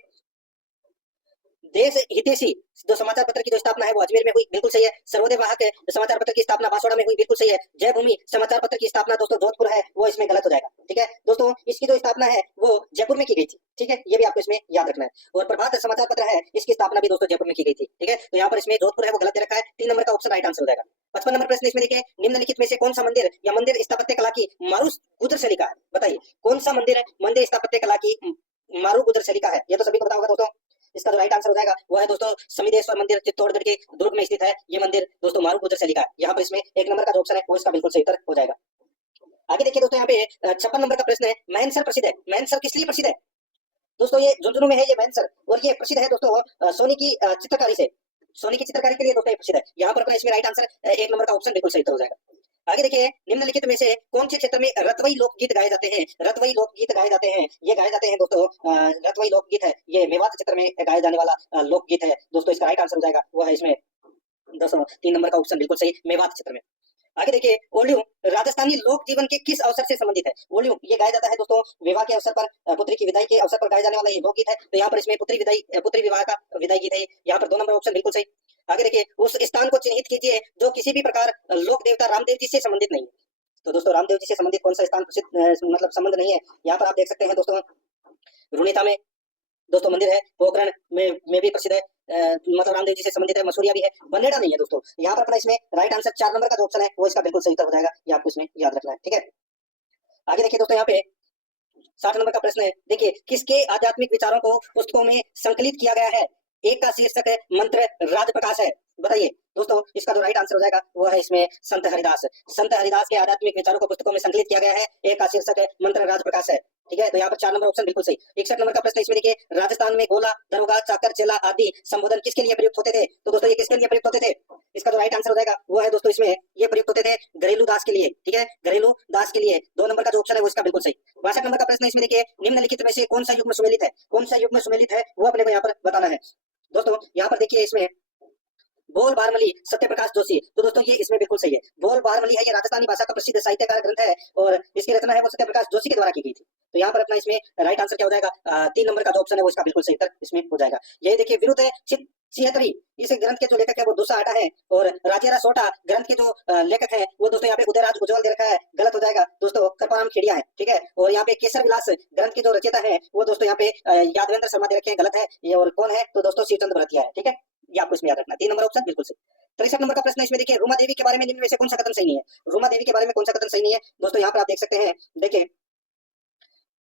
देश हितैषी जो समाचार पत्र की जो स्थापना है वो अजमेर में हुई, बिल्कुल सही है। सर्वोदय वाहक समाचार पत्र की स्थापना बांसवाड़ा में हुई, बिल्कुल सही है। जय भूमि समाचार पत्र की स्थापना दोस्तों जोधपुर है, वो इसमें गलत हो जाएगा। ठीक है दोस्तों, इसकी जो स्थापना है वो जयपुर में की गई थी। ठीक है, ये भी आपको इसमें याद रखना है। और प्रभात समाचार पत्र है, इसकी स्थापना भी दोस्तों जयपुर में की गई थी। ठीक है, तो यहाँ पर इसमें जोधपुर है वो गलत दे रखा है। 3 नंबर का ऑप्शन राइट आंसर हो जाएगा। 55 नंबर प्रश्न इसमें देखिए, निम्नलिखित में से कौन सा मंदिर या मंदिर स्थापत्य कला की मारूस गुजर शैली का है? बताइए कौन सा मंदिर है मंदिर स्थापत्य कला की मारू गुजर शैली का है? ये तो सभी को पता होगा दोस्तों। इसका जो राइट आंसर हो जाएगा वो है दोस्तों समिदेश्वर मंदिर, चित्तौड़गढ़ के दुर्ग में स्थित है ये मंदिर दोस्तों, मारू गुजर शैली का है। यहाँ पर इसमें 1 नंबर का जो ऑप्शन है वो इसका बिल्कुल सही उत्तर हो जाएगा। आगे देखिए दोस्तों, यहाँ पे 56 नंबर का प्रश्न है, मैनसर प्रसिद्ध है, मैनसर किस लिए प्रसिद्ध है? दोस्तों ये झुंझुनू में है ये मैनसर, और ये प्रसिद्ध है दोस्तों सोनी की चित्रकारी से, सोनी की चित्रकारी के लिए दोस्तों ये प्रसिद्ध है। यहाँ पर अपना इसमें राइट आंसर 1 नंबर का ऑप्शन बिल्कुल सही उत्तर हो जाएगा। आगे देखिए, निम्नलिखित में से कौन से क्षेत्र में रतवई लोकगीत गाए जाते हैं? रतवई लोकगीत गाए जाते हैं, ये गाए जाते हैं दोस्तों रतवई लोकगीत है ये मेवात क्षेत्र में गाए जाने वाला लोकगीत है दोस्तों। इसका राइट आंसर हो जाएगा वो है इसमें दोस्तों 3 नंबर का ऑप्शन बिल्कुल सही, मेवात क्षेत्र में। आगे देखिए, ओलियू राजस्थानी लोक जीवन के किस अवसर से संबंधित है? ओलियू ये गाया जाता है दोस्तों विवाह के अवसर पर, पुत्री की विदाई के अवसर पर गाया जाने वाला ये लोकगीत है। तो यहाँ पर इसमें पुत्री विवाह का विदाई गीत है, यहाँ पर 2 नंबर ऑप्शन बिल्कुल सही। आगे देखिए, उस स्थान को चिन्हित कीजिए जो किसी भी प्रकार लोक देवता रामदेव जी से संबंधित नहीं है। तो दोस्तों रामदेव जी से संबंधित कौन सा स्थान मतलब संबंध नहीं है? यहाँ पर आप देख सकते हैं दोस्तों, रुणिता में दोस्तों मंदिर है, पोखरण में भी प्रसिद्ध है, मतलब रामदेव जी से संबंधित है। मसूरिया भी है, बनेड़ा नहीं है दोस्तों। यहाँ पर अपना इसमें राइट आंसर 4 नंबर का जो ऑप्शन है वो इसका बिल्कुल सही उत्तर हो जाएगा, ये आपको इसमें याद रखना है। ठीक है, आगे देखिए दोस्तों, यहाँ पे 60 नंबर का प्रश्न है, देखिए किसके आध्यात्मिक विचारों को पुस्तकों में संकलित किया गया है? एक का शीर्षक है मंत्र राज प्रकाश है। बताइए दोस्तों इसका जो राइट आंसर हो जाएगा वो है इसमें संत हरिदास, संत हरिदास के आध्यात्मिक विचारों को पुस्तकों में संकलित किया गया है। एक का शीर्षक है मंत्र राज प्रकाश है। ठीक है, तो यहाँ पर 4 नंबर ऑप्शन बिल्कुल सही। 61 नंबर का प्रश्न इसमें देखिए, राजस्थान में गोला, दरोगा, चाकर, चेला आदि संबोधन किसके लिए प्रयुक्त होते थे? तो दोस्तों ये किसके लिए प्रयुक्त होते थे? इसका जो राइट आंसर हो जाएगा वो है दोस्तों इसमें ये प्रयुक्त होते थे घरेलू दास के लिए। ठीक है, घरेलू दास के लिए 2 नंबर का जो ऑप्शन है वो इसका बिल्कुल सही। 62 नंबर का प्रश्न इसमें देखिए, निम्नलिखित में से कौन सा युग्म सुमेलित है? कौन सा युग्म सुमेलित है वो अपने को यहाँ पर बताना है। दोस्तों यहाँ पर देखिए इसमें बोल बारमली सत्य प्रकाश जोशी, तो दोस्तों ये इसमें बिल्कुल सही है। बोल बारमली है ये राजस्थानी भाषा का प्रसिद्ध साहित्यकार ग्रंथ है और इसकी रचना है वो सत्य प्रकाश जोशी के द्वारा की गई थी। तो यहाँ पर अपना इसमें राइट आंसर क्या हो जाएगा? 3 नंबर का जो ऑप्शन है वो इसका बिल्कुल सही उत्तर इसमें हो जाएगा। यही देखिए, विरुद्ध है छिहत्तरी, इस ग्रंथ के जो लेखक है वो दुस्सा आटा है, और राजेरा सोटा ग्रंथ के जो लेखक है वो दोस्तों यहाँ पे उदयराज उज्जवल दे रखा है, गलत हो जाएगा दोस्तों, कृपाराम खेड़िया है। ठीक है, और यहाँ पे केसर विलास ग्रंथ के जो रचयिता है वो दोस्तों यहाँ पे यादवेंद्र शर्मा दे रखे हैं, गलत है ये, और कौन है? तो दोस्तों शिवचंद्र भरतिया है। ठीक है, ये आपको इसमें याद रखना। 3 नंबर ऑप्शन बिल्कुल सही। 63 नंबर का प्रश्न इसमें देखिए, रूमा देवी के बारे में निम्न में से कौन सा कथन सही नहीं है? रूमा देवी के बारे में कौन सा कथन सही नहीं है? दोस्तों यहाँ पर आप देख सकते हैं, देखिए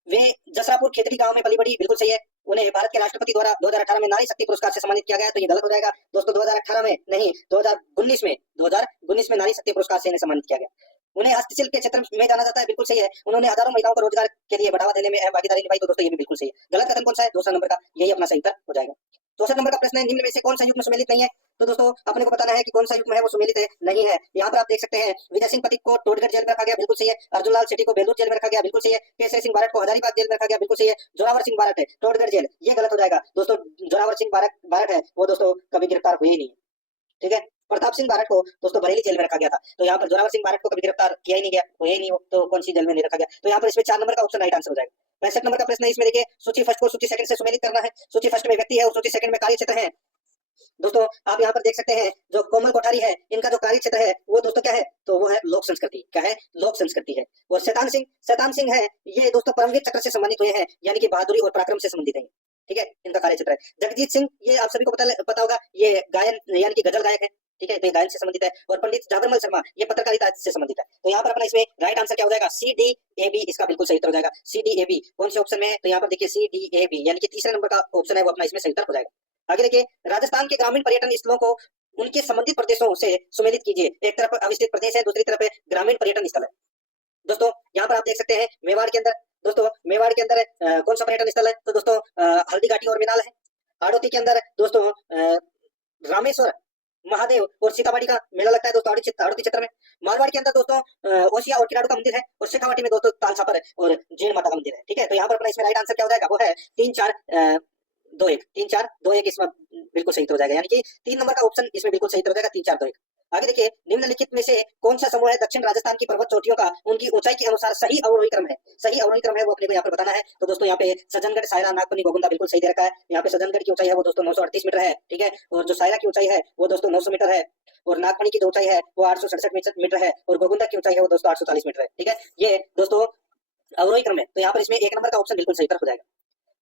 वे जसरापुर खेतड़ी गांव में पली बड़ी, बिल्कुल सही है। उन्हें भारत के राष्ट्रपति द्वारा 2018 में नारी शक्ति पुरस्कार से सम्मानित किया गया, तो ये गलत हो जाएगा दोस्तों। 2018 में नहीं, 2019 में नारी शक्ति पुरस्कार से इन्हें सम्मानित किया गया। उन्हें हस्तशिल्प के क्षेत्र में जाना जाता है, बिल्कुल सही है। उन्होंने हजारों महिलाओं को रोजगार के लिए बढ़ावा देने में अहम भागीदारी निभाई, तो दोस्तों ये भी बिल्कुल सही है। गलत कथन कौन सा है? 2 नंबर का, यही अपना सही उत्तर हो जाएगा। 64 नंबर का प्रश्न है, निम्न में से कौन सा युग्म सुमेलित नहीं है? तो दोस्तों अपने को बताना है कि कौन सा युग्म है वो सुमेलित है नहीं है। यहाँ पर आप देख सकते हैं, विजय सिंह पथिक को टोडगढ़ जेल में रखा गया, बिल्कुल सही है। अर्जुन लाल सेठी को बेलूर जेल में रखा गया, बिल्कुल सही है। केसरी सिंह बारट को हजारीबाग जेल में रखा गया, बिल्कुल सही है। जोरावर सिंह बारट है टोडगढ़ जेल, ये गलत हो जाएगा दोस्तों। जोरावर सिंह बारट है वो दोस्तों कभी गिरफ्तार हुए ही नहीं। ठीक है, प्रताप सिंह बारट को दोस्तों बरेली जेल में रखा गया था, तो यहाँ पर जोरावर सिंह बारट को कभी गिरफ्तार किया ही नहीं गया, वो यही नहीं हो तो कौन सी जेल में नहीं रखा गया? तो यहाँ पर इसमें 4 नंबर का ऑप्शन राइट आंसर हो जाएगा। 65 नंबर का प्रश्न है इसमें देखिए, सूची फर्स्ट को सूची सेकंड से सुमेलित करना है। सूची फर्स्ट में व्यक्ति है और सूची सेकंड में कार्य क्षेत्र है। दोस्तों आप यहाँ पर देख सकते हैं, जो कोमल कोठारी है इनका जो कार्य क्षेत्र है वो दोस्तों क्या है? तो वो है लोक संस्कृति। क्या है? लोक संस्कृति है। और शैतान सिंह है ये दोस्तों परमवीर चक्र से सम्मानित हुए हैं, यानी कि बहादुरी और पराक्रम से संबंधित है। ठीक है, इनका कार्य क्षेत्र है। जगजीत सिंह ये आप सभी को पता होगा, ये गायन यानी कि गजल गायक है। ठीक है, तो ये गायन से संबंधित है। और पंडित जागरमल शर्मा ये पत्रकारिता से संबंधित है। तो यहाँ पर अपना इसमें राइट आंसर क्या हो जाएगा? CDAB इसका बिल्कुल सही उत्तर हो जाएगा। CDAB कौन से ऑप्शन में है? तो यहाँ पर देखिए CDAB यानी कि तीसरे नंबर का ऑप्शन है वो अपना इसमें सही उत्तर हो जाएगा। आगे देखिए, राजस्थान के ग्रामीण पर्यटन स्थलों को उनके संबंधित प्रदेशों से सुमेलित कीजिए। एक तरफ अविस्तृत प्रदेश है, दूसरी तरफ ग्रामीण पर्यटन स्थल है। दोस्तों यहाँ पर आप देख सकते हैं मेवाड़ के अंदर, दोस्तों मेवाड़ के अंदर कौन सा पर्यटन स्थल है? तो दोस्तों हल्दी घाटी और मिनाल है। हाड़ौती के अंदर दोस्तों रामेश्वर महादेव और सीतामढ़ी का मेला लगता है दोस्तों हाड़ौती क्षेत्र में। मारवाड़ के अंदर दोस्तों ओसिया और किराड़ू का मंदिर है, और शेखावाटी में दोस्तों तालछापर और जैन माता का मंदिर है। ठीक है, तो यहाँ पर अपना इसमें राइट आंसर क्या हो जाएगा? वो है 3-4-2-1, 3-4-2-1 इसमें बिल्कुल सही हो जाएगा, यानी कि 3 नंबर का ऑप्शन इसमें बिल्कुल सही हो जाएगा, 3-4-2-1। आगे देखिए, निम्नलिखित में से कौन सा समूह है दक्षिण राजस्थान की पर्वत चोटियों का उनकी ऊंचाई के अनुसार सही अवरोही क्रम है? सही अवरोही क्रम है वो अपने को यहाँ पर बताना है। तो दोस्तों यहाँ पे सज्जनगढ़, सायला, नागपनी, गोगुंदा बिल्कुल सही दे रखा है। यहाँ पे सज्जनगढ़ की ऊंचाई है वो दोस्तों 938 मीटर है। ठीक है, और जो सायला की ऊंचाई है वो दोस्तों 900 मीटर है, और नागपनी की जो ऊंचाई है वो 867 मीटर है, और गोगुंदा की ऊंचाई है वो दोस्तों 840 मीटर है। ठीक है, ये दोस्तों अवरोही क्रम है, तो यहाँ पर इसमें 1 नंबर का ऑप्शन बिल्कुल सही हो जाएगा।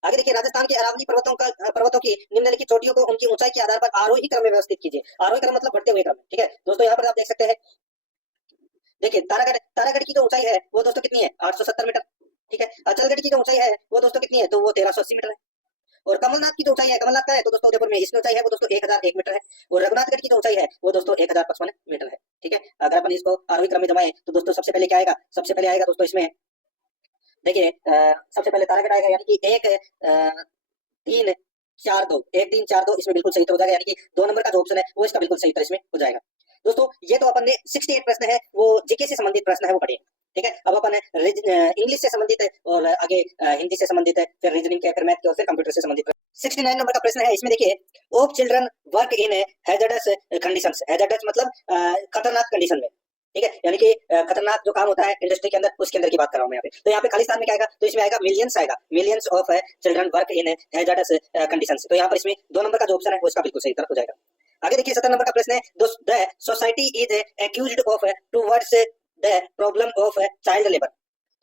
आगे देखिए, राजस्थान के अरावली पर्वतों की निम्नलिखित चोटियों को उनकी ऊंचाई के आधार पर आरोही क्रम में व्यवस्थित कीजिए। आरोही क्रम मतलब बढ़ते हुए क्रम। ठीक है दोस्तों, यहाँ पर आप देख सकते हैं, देखिए तारागढ़ की जो ऊंचाई है वो दोस्तों कितनी है? 870 मीटर। ठीक है, अचलगढ़ की जो ऊंचाई है वो दोस्तों कितनी है? तो वो 1380 मीटर है। और कमलनाथ की जो ऊंचाई है, कमलनाथ का है तो दोस्तों उदयपुर में, इसकी ऊंचाई है वो दोस्तों 1001 मीटर है। और रघुनाथगढ़ की जो ऊंचाई है वो दोस्तों 1055 मीटर है। ठीक है, अगर अपन इसको आरोही क्रम में जमाए तो दोस्तों सबसे पहले क्या आएगा? सबसे पहले आएगा दोस्तों इसमें देखिए सबसे पहले तारागढ़ आएगा, यानी कि 1-3-4-2, 1-3-4-2 इसमें बिल्कुल सही हो जाएगा, यानी कि 2 नंबर का जो ऑप्शन है वो इसका बिल्कुल सही उत्तर इसमें हो जाएगा। दोस्तों ये तो अपन ने 68 प्रश्न है वो जीके से संबंधित प्रश्न है वो पढ़े। ठीक है, अब अपन इंग्लिश से संबंधित है, और आगे हिंदी से संबंधित है, फिर रीजनिंग के, फिर मैथ के, और फिर कंप्यूटर से संबंधित। 69 नंबर का प्रश्न है, इसमें देखिए, of children work in hazardous conditions. Hazardous मतलब खतरनाक कंडीशन में। ठीक है, यानी कि खतरनाक जो काम होता है इंडस्ट्री के अंदर, उसके अंदर की बात कर रहा हूं मैं यहाँ पे। तो यहाँ पे खालिस्तान में क्या आएगा? तो इसमें आएगा मिलियंस, आएगा millions of children work in hazardous conditions. तो यहाँ पर इसमें 2 नंबर का जो ऑप्शन है वो इसका बिल्कुल सही उत्तर हो जाएगा। आगे देखिए, 70 नंबर का प्रश्न है, the society is accused of towards the problem of child labour.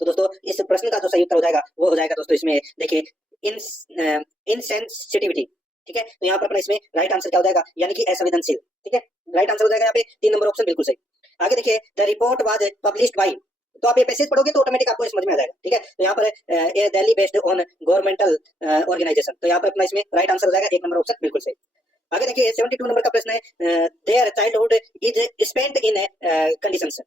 तो दोस्तों इस प्रश्न का जो सही उत्तर हो जाएगा वो हो जाएगा दोस्तों इसमें देखिए इनसेंसिटिविटी। ठीक है, तो यहाँ पर अपना इसमें राइट आंसर क्या हो जाएगा? यानी कि असंवेदनशील। ठीक है, राइट आंसर हो जाएगा यहाँ पे 3 नंबर ऑप्शन बिल्कुल सही। आगे देखिए, the report was published by, तो आप ये पैसेज पढ़ोगे तो ऑटोमेटिक आपको समझ में आ जाएगा। ठीक है, तो यहाँ पर a Delhi based on governmental organisation, तो यहाँ पर अपना इसमें राइट आंसर हो जाएगा 1 नंबर ऑप्शन बिल्कुल सही। आगे देखिए, 72 नंबर का प्रश्न है, their childhood is spent in conditions.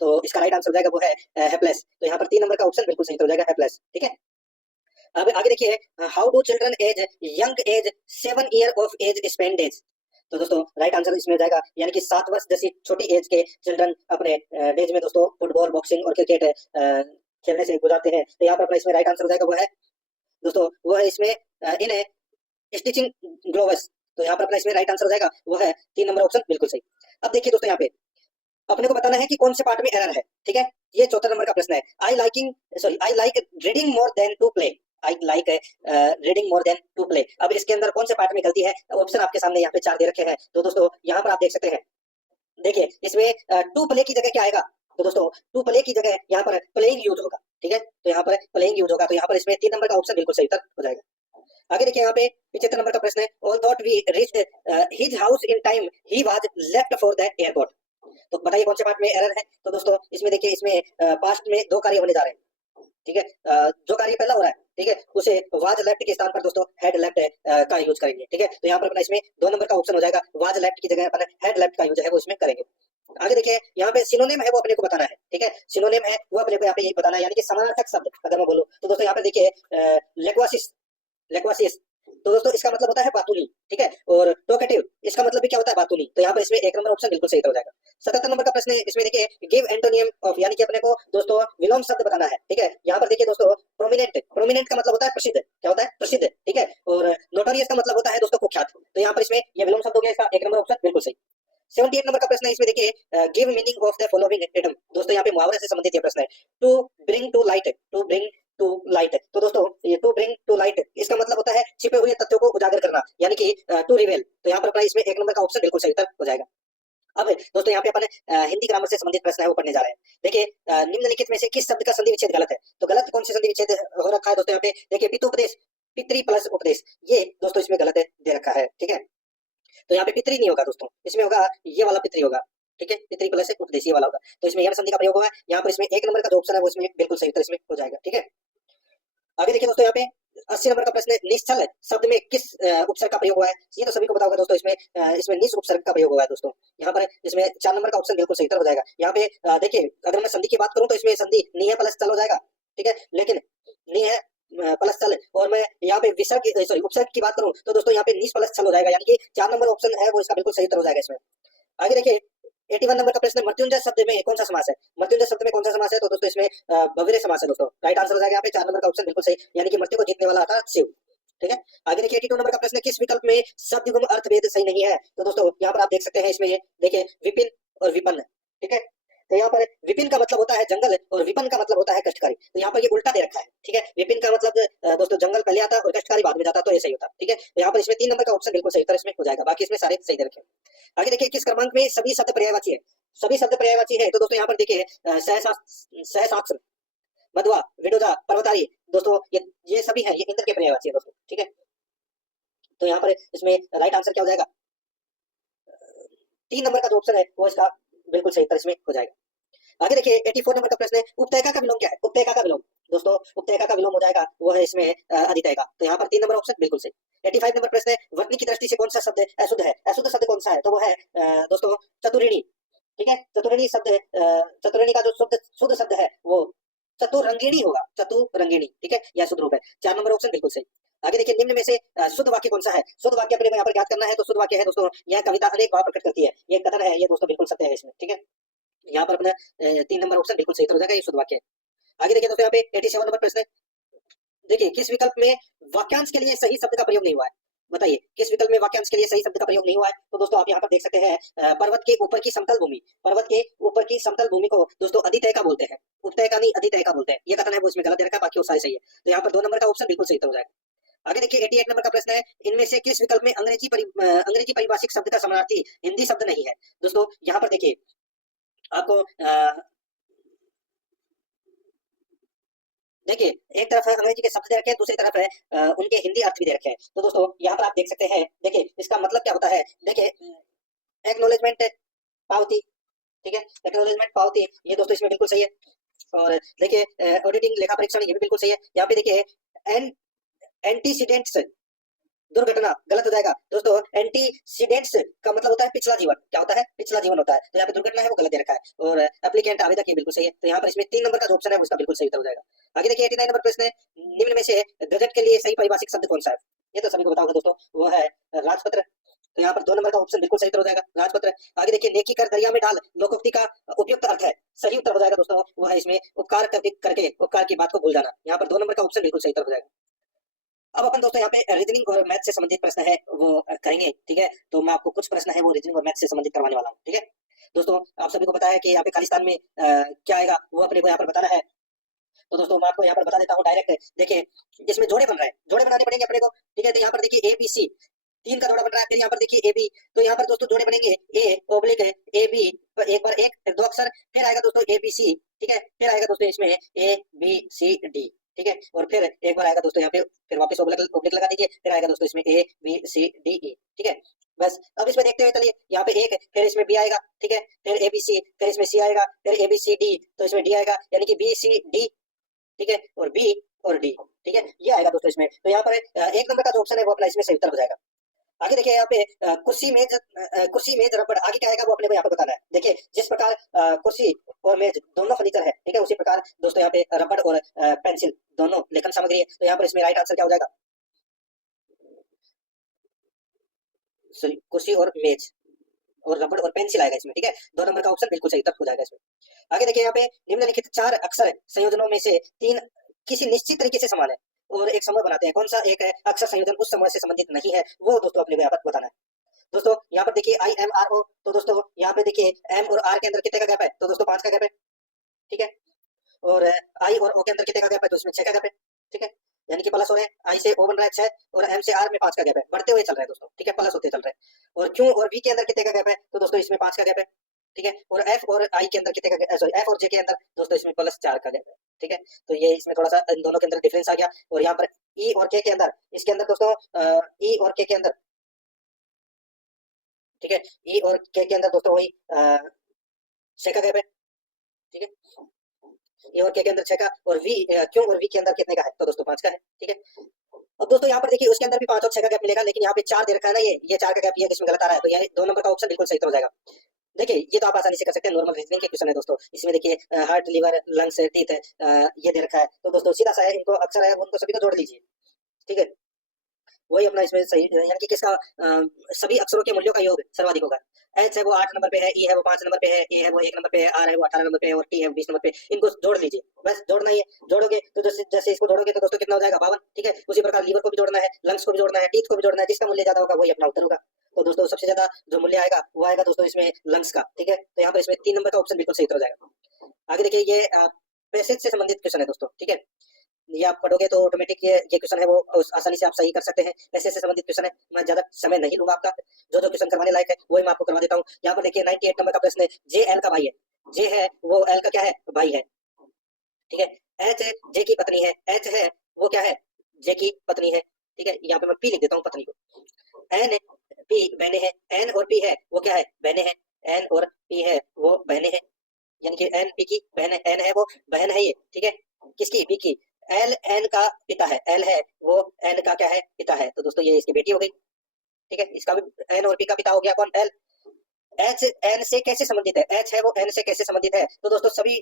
तो इसका राइट आंसर हो जाएगा वो है हेल्पलेस। तो यहाँ पर 3 नंबर का ऑप्शन बिल्कुल सही हो जाएगा, हेल्पलेस। ठीक है, अब आगे देखिए, how do children age young age 7 year of age spend days. तो दोस्तों राइट आंसर इसमें हो जाएगा, यानी कि 7 वर्ष जैसी छोटी एज के चिल्ड्रन अपने डेज में दोस्तों फुटबॉल, बॉक्सिंग और क्रिकेट खेलने से गुजारते हैं। तो यहाँ पर अपना इसमें राइट आंसर हो जाएगा वो है दोस्तों वो है इसमें इन स्टिचिंग ग्लोव्स। तो यहाँ पर अपना इसमें राइट आंसर हो जाएगा वो है 3 नंबर ऑप्शन बिल्कुल सही। अब देखिए दोस्तों, यहाँ पे अपने को बताना है कि कौन से पार्ट में एरर है। ठीक है, ये 74 नंबर का प्रश्न है, I like reading more than to play. I like reading more than to play. अब इसके अंदर कौन से पार्ट में गलती है? ऑप्शन आपके सामने यहाँ पे 4 दे रखे हैं। तो दोस्तों यहाँ पर आप देख सकते हैं, देखिए इसमें टू प्ले की जगह क्या आएगा? तो दोस्तों टू प्ले की जगह यहाँ पर प्लेइंग यूज होगा। ठीक है, तो यहाँ पर प्लेइंग यूज होगा, तो यहाँ पर इसमें 3 नंबर का ऑप्शन बिल्कुल सही उत्तर हो जाएगा। आगे देखिए, यहाँ पे 75 नंबर का प्रश्न है, although we reached his house in time he was left for the airport. तो बताइए कौन से पार्ट में एरर है? तो दोस्तों इसमें देखिए, इसमें पास्ट में 2 कार्य होने जा रहे हैं। ठीक है, जो कार्य पहला हो रहा है, ठीक है, उसे वाज लेफ्ट के स्थान पर दोस्तों हेड लेफ्ट का यूज करेंगे। ठीक है, तो यहाँ पर अपना इसमें 2 नंबर का ऑप्शन हो जाएगा, वाज लेफ्ट की जगह अपन हेड लेफ्ट का यूज है वो इसमें करेंगे। आगे देखिए, यहाँ पे सिनोनिम है वो अपने को बताना है। ठीक है, सिनोनिम है वो अपने को यहाँ पे यही बताना है, यानी कि समानार्थक शब्द अगर मैं बोलूं तो दोस्तों यहाँ पे देखिए लेक्वासिस, तो दोस्तों इसका मतलब होता है बातूनी। ठीक है, और टोकेटिव इसका मतलब भी क्या होता है? बातूनी। तो यहाँ पर इसमें 1 नंबर ऑप्शन बिल्कुल सही हो जाएगा। 77 नंबर का प्रश्न है, इसमें देखिए, गिव एंटोनियम ऑफ, यानी कि अपने को दोस्तों विलोम शब्द बताना है। ठीक है, यहाँ पर देखिए दोस्तों, प्रोमिनेंट का मतलब होता है प्रसिद्ध। क्या होता है? प्रसिद्ध। ठीक है, और नोटोरियस का मतलब होता है दोस्तों कुख्यात। तो यहाँ पर इसमें ये विलोम शब्द हो गया, इसका 1 नंबर ऑप्शन बिल्कुल सही। 78 नंबर का प्रश्न है, इसमें देखिए, give meaning of the following idiom. दोस्तों यहाँ पे मुहावरे से संबंधित ये प्रश्न है, टू ब्रिंग टू लाइट। तो दोस्तों ये टू ब्रिंग टू लाइट इसका मतलब होता है छिपे हुए तथ्यों को उजागर करना, यानी कि टू रिवेल। तो यहाँ पर अपना इसमें 1 नंबर का ऑप्शन बिल्कुल सही उत्तर हो जाएगा। अब दोस्तों यहाँ पे अपन हिंदी ग्रामर से संबंधित प्रश्न है वो पढ़ने जा रहे हैं। देखिए, निम्नलिखित में से किस शब्द का संधि विच्छेद गलत है? तो गलत कौन से संधि विच्छेद हो रखा है दोस्तों? यहाँ पे देखिए, पितृोपदेश, पितृ प्लस उपदेश, ये दोस्तों इसमें गलत है दे रखा है। ठीक है, तो यहाँ पे पितृ नहीं होगा दोस्तों, इसमें होगा ये वाला पितृ होगा। ठीक है, पितृ प्लस उपदेश ये वाला होगा, तो इसमें यम संधि का प्रयोग होगा। यहाँ पर इसमें 1 नंबर का जो ऑप्शन है वो इसमें बिल्कुल सही उत्तर इसमें हो जाएगा। ठीक है, आगे देखिए दोस्तों, यहाँ पे 80 नंबर का प्रश्न है, निश्चल शब्द में किस उपसर्ग का प्रयोग हुआ है? ये तो सभी को पता होगा दोस्तों, इसमें निस उपसर्ग का प्रयोग हुआ है दोस्तों। यहाँ पर इसमें 4 नंबर का ऑप्शन बिल्कुल सही उत्तर हो जाएगा। यहाँ पे देखिए, अगर मैं संधि की बात करूं तो इसमें संधि नी है प्लस चल हो जाएगा, ठीक है, लेकिन नी है प्लस चल, और मैं यहाँ पे विसर्ग सॉरी उपसर्ग की बात करूं तो दोस्तों यहाँ पे निस प्लस चल हो जाएगा, यानी कि 4 नंबर ऑप्शन है वो इसका बिल्कुल सही उत्तर हो जाएगा इसमें। आगे देखिए, 81 नंबर का प्रश्न, मृत्युंजय शब्द में कौन सा समास है? मृत्युंजय शब्द में कौन सा समास है? तो दोस्तों इसमें भव्य समास है दोस्तों। राइट आंसर हो जाएगा यहाँ पे 4 नंबर का ऑप्शन बिल्कुल सही, यानी कि मृत्यु को जीतने वाला था शिव, ठीक है। आगे देखिए, 82 नंबर का प्रश्न, किस विकल्प में शब्द युग्म अर्थ भेद सही नहीं है? तो दोस्तों यहाँ पर आप देख सकते हैं, इसमें ये देखिए विपिन और विपन्न, ठीक है। तो यहाँ पर विपिन का मतलब होता है जंगल और विपन्न का मतलब होता है कष्टकारी, तो यहाँ पर ये उल्टा दे रखा है, ठीक है। विपिन का मतलब दोस्तों जंगल पहले आता और कष्टकारी बाद में जाता, तो ये सही होता, ठीक है। तो यहाँ पर इसमें 3 नंबर का ऑप्शन बिल्कुल सही उत्तर इसमें हो जाएगा, बाकी इसमें सारे सही दे रखे हैं। आगे देखिए, किस क्रमांक में सभी शब्द पर्यायवाची है? सभी शब्द पर्यायवाची है, तो दोस्तों यहाँ पर देखिए सहशास्त्र, मधुआ, विडोजा, पर्वतारी, दोस्तों ये सभी है, ये इंद्र के पर्यायवाची है दोस्तों, ठीक है। तो यहाँ पर इसमें राइट आंसर क्या हो जाएगा? 3 नंबर का जो ऑप्शन है वो इसका बिल्कुल सही उत्तर इसमें हो जाएगा। आगे देखिए, 84 नंबर का प्रश्न है, उपतयका का विलोम क्या है? उपतयका का विलोम दोस्तों, उपतयका का विलोम हो जाएगा वो है इसमें अधितयका, तो यहाँ पर 3 नंबर ऑप्शन बिल्कुल सही। 85 नंबर प्रश्न है, वर्तनी की दृष्टि से कौन सा शब्द अशुद्ध है? अशुद्ध शब्द कौन सा है? तो वो है दोस्तों चतुरिणी, ठीक है। चतुरिणी शब्द, चतुरिणी का जो शुद्ध शब्द है वो चतुरंगिणी होगा, चतुरंगिणी, ठीक है, यह शुद्ध रूप है। 4 नंबर ऑप्शन बिल्कुल सही। आगे देखिए, निम्न में से शुद्ध वाक्य कौन सा है? शुद्ध वाक्य अपने को यहाँ पर ज्ञात करना है, तो शुद्ध वाक्य है दोस्तों, यह कविता अनेक भाव प्रकट करती है, ये कथन है, ये दोस्तों बिल्कुल सत्य है इसमें, ठीक है। यहाँ पर अपना 3 नंबर ऑप्शन बिल्कुल सही हो जाएगा, ये शुद्ध वाक्य है। आगे देखिए दोस्तों, यहाँ पे 87 नंबर प्रश्न, देखिए किस विकल्प में वाक्यांश के लिए सही शब्द का प्रयोग नहीं हुआ है? बताइए, किस विकल्प में वाक्यांश के लिए सही शब्द का प्रयोग नहीं हुआ है? तो दोस्तों आप यहाँ पर देख सकते हैं, पर्वत के ऊपर की समतल भूमि, पर्वत के ऊपर की समतल भूमि को दोस्तों अधितयका बोलते हैं, उपतयका नहीं अधितयका बोलते हैं, ये कथन है वो इसमें गलत दे रखा है, बाकी वो सारे सही है। तो यहाँ पर 2 नंबर का ऑप्शन बिल्कुल सही हो जाएगा। आगे देखिए, 88 नंबर का प्रश्न है, इनमें से किस विकल्प में अंग्रेजी परिभाषिक शब्द का समानार्थी हिंदी शब्द नहीं है? दोस्तों यहाँ पर देखिए, आपको देखिए, एक तरफ है अंग्रेजी के शब्द दे रखे हैं, दूसरी तरफ है उनके हिंदी अर्थ भी दे रखे हैं। तो दोस्तों यहाँ पर आप देख सकते हैं, देखिए इसका मतलब क्या होता है? देखिए, एक्नॉलेजमेंट पावती, ठीक है, एक्नॉलेजमेंट पावती, ये दोस्तों इसमें बिल्कुल सही है। और देखिए ऑडिटिंग लेखा परीक्षण, ये भी बिल्कुल सही है। यहाँ पे देखिए एंटीसीडेंट्स, दुर्घटना, गलत हो जाएगा दोस्तों। एंटीसीडेंट्स का मतलब होता है पिछला जीवन, क्या होता है? पिछला जीवन होता है, तो यहाँ पे दुर्घटना है वो गलत दे रखा है। और एप्लीकेंट आवेदक ये बिल्कुल सही है, तो यहाँ पर इसमें 3 नंबर का जो ऑप्शन है उसका बिल्कुल सही उत्तर हो जाएगा। आगे देखिए, 89 नंबर प्रश्न है, निम्न में से गजट के लिए सही परिभाषिक शब्द कौन सा है? ये तो सभी को बताओगे दोस्तों, वो है राजपत्र, तो यहाँ पर 2 नंबर का ऑप्शन बिल्कुल सही उत्तर हो जाएगा, राजपत्र। आगे देखिए, नेकी कर दरिया में डाल, लोकोक्ति का उपयुक्त अर्थ है, सही उत्तर हो जाएगा दोस्तों, वो है इसमें उपकार करके उपकार की बात को भूल जाना, यहाँ पर 2 नंबर का ऑप्शन बिल्कुल सही उत्तर हो जाएगा। अब अपन दोस्तों यहाँ पे रीजनिंग और मैथ से संबंधित प्रश्न है वो करेंगे, ठीक है। तो मैं आपको कुछ प्रश्न है वो रीजनिंग और मैथ से संबंधित करवाने वाला हूँ, ठीक है। दोस्तों आप सभी को पता है कि यहाँ पे खालिस्तान में क्या आएगा वो अपने को यहाँ पर बताना है, तो दोस्तों मैं आपको यहाँ पर बता देता हूँ डायरेक्ट। देखिए, इसमें जोड़े बन रहे हैं, जोड़े बनाने पड़ेंगे अपने को, ठीक है। तो यहाँ पर देखिए ABC 3 का जोड़ा बन रहा है, फिर यहाँ पर देखिए AB, तो यहाँ पर दोस्तों जोड़े बनेंगे A ओब्लिक AB, एक बार एक, फिर 2 अक्षर, फिर आएगा दोस्तों ABC, ठीक है, फिर आएगा दोस्तों इसमें ABCD, ठीक है, और फिर एक बार आएगा दोस्तों यहाँ पे, फिर वापस ओब्लिक लगा दीजिए, फिर आएगा दोस्तों इसमें ABCDE, ठीक है। बस अब इसमें देखते हुए चलिए, यहाँ पे एक, फिर इसमें B आएगा, ठीक है, फिर ABC, फिर इसमें C आएगा, फिर ABCD, तो इसमें D आएगा, यानी कि BCD, ठीक है, और B और D, ठीक है, ये आएगा दोस्तों इसमें। तो यहाँ पर 1 नंबर का जो ऑप्शन है वो अपना इसमें सही उत्तर हो जाएगा। आगे देखिए, यहाँ पे कुर्सी मेज रबड़, आगे क्या आएगा वो अपने को यहाँ पे बताना है। देखिए, जिस प्रकार कुर्सी और मेज दोनों फर्नीचर है, ठीक है, उसी प्रकार दोस्तों यहाँ पे रबड़ और पेंसिल दोनों लेखन सामग्री है, तो यहाँ पर इसमें राइट आंसर क्या हो जाएगा? सॉरी, कुर्सी और मेज और रबड़ और पेंसिल आएगा इसमें, ठीक है। 2 नंबर का ऑप्शन बिल्कुल सही उत्तर हो जाएगा इसमें। आगे देखिए, यहाँ पे निम्नलिखित 4 अक्षर संयोजनों में से 3 किसी निश्चित तरीके से समान है और एक समूह बनाते हैं, कौन सा एक है अक्षर संयोजन उस समूह से संबंधित नहीं है, वो दोस्तों अपने को यहाँ पर बताना है। दोस्तों यहाँ पर देखिए IMRO, तो दोस्तों यहाँ पे देखिए M और R के अंदर कितने का गैप है? तो दोस्तों 5 का गैप है, ठीक है। और I और O के अंदर कितने का गैप है? तो इसमें 6 का गैप है, ठीक है, यानी कि प्लस हो रहे हैं। I से O बन रहा है 6 और M से R में 5 का गैप है, बढ़ते हुए चल रहा है दोस्तों, ठीक है, प्लस होते चल रहे हैं। और Q और V के अंदर कितने का गैप है? तो दोस्तों इसमें 5 का गैप है, ठीक है। और F और I के अंदर कितने का, सॉरी F और J के अंदर दोस्तों इसमें +4 का गैप है, ठीक है। तो ये इसमें थोड़ा सा इन दोनों के अंदर डिफरेंस आ गया। और यहाँ पर E और K के अंदर, इसके अंदर दोस्तों E और K के अंदर, ठीक है, E और K के अंदर दोस्तों वही 6 का गैप है, ठीक है। E और K के अंदर 6 का, और Q और V के अंदर कितने का है? तो दोस्तों 5 का है, ठीक है। अब दोस्तों यहाँ पर देखिए उसके अंदर भी 5 और 6 का गैप मिलेगा, लेकिन यहाँ पे 4 दे रखा है ना, ये 4 का गैप ये इसमें गलत आ रहा है, तो ये 2 नंबर का ऑप्शन बिल्कुल सही उत्तर हो जाएगा। देखिए ये तो आप आसानी से कर सकते हैं, नॉर्मल रीजनिंग के क्वेश्चन है दोस्तों। इसमें देखिए हार्ट, लिवर, लंग्स, टीथ ये दे रखा है, तो दोस्तों सीधा सा है, इनको अक्षर है उनको सभी को जोड़ लीजिए, ठीक है। वही अपना इसमें सही यानी कि किसका सभी अक्षरों के मूल्यों का योग सर्वाधिक होगा। एच है वो 8 नंबर पे है, ई है वो 5 नंबर पे है, ए है वो 1 नंबर पे है, आर है वो 18 नंबर पे है और टी है वो 20 नंबर पे। इनको जोड़ लीजिए, बस जोड़ना ही है। जोड़ोगे तो जैसे जैसे इसको जोड़ोगे तो दोस्तों कितना हो जाएगा 52, ठीक है। उसी प्रकार लीवर को भी जोड़ना है, लंग्स को भी जोड़ना है, टीथ को भी जोड़ना है, जिसका मूल्य ज्यादा होगा वही अपना उत्तर होगा। तो दोस्तों सबसे ज्यादा जो मूल्य आएगा वो आएगा दोस्तों इसमें लंग्स का, ठीक है। तो यहाँ पर इसमें 3 नंबर का ऑप्शन बिल्कुल सही उत्तर हो जाएगा। आगे देखिए ये पैसेज से संबंधित क्वेश्चन है दोस्तों, ठीक है। ये आप पढ़ोगे तो ऑटोमेटिक ये क्वेश्चन है वो आसानी से आप सही कर सकते हैं। ऐसे से संबंधित क्वेश्चन है, मैं ज्यादा समय नहीं लूंगा आपका, जो जो क्वेश्चन करवाने लायक है वही मैं आपको करवा देता हूँ। यहाँ पर देखिए 98 नंबर का प्रश्न है, जे एल का भाई है, जे है वो एल का क्या है, भाई है, ठीक है। एच जे की पत्नी है, एच है वो क्या है, जे की पत्नी है, ठीक है। यहाँ पे मैं पी लिख देता हूँ पत्नी को। एन पी बहने हैं, एन और पी है वो क्या है, बहने हैं, एन और पी है वो बहने हैं, यानी कि एन पी की बहन है, एन है वो बहन है ये, ठीक है, किसकी, पी की। एल एन का पिता है, एल है वो एन का क्या है, पिता है, तो दोस्तों ये इसकी बेटी हो गई, ठीक है। इसका भी एन और पी का पिता हो गया कौन, एल। एच एन से कैसे संबंधित है, एच है वो एन से कैसे संबंधित है, तो दोस्तों सभी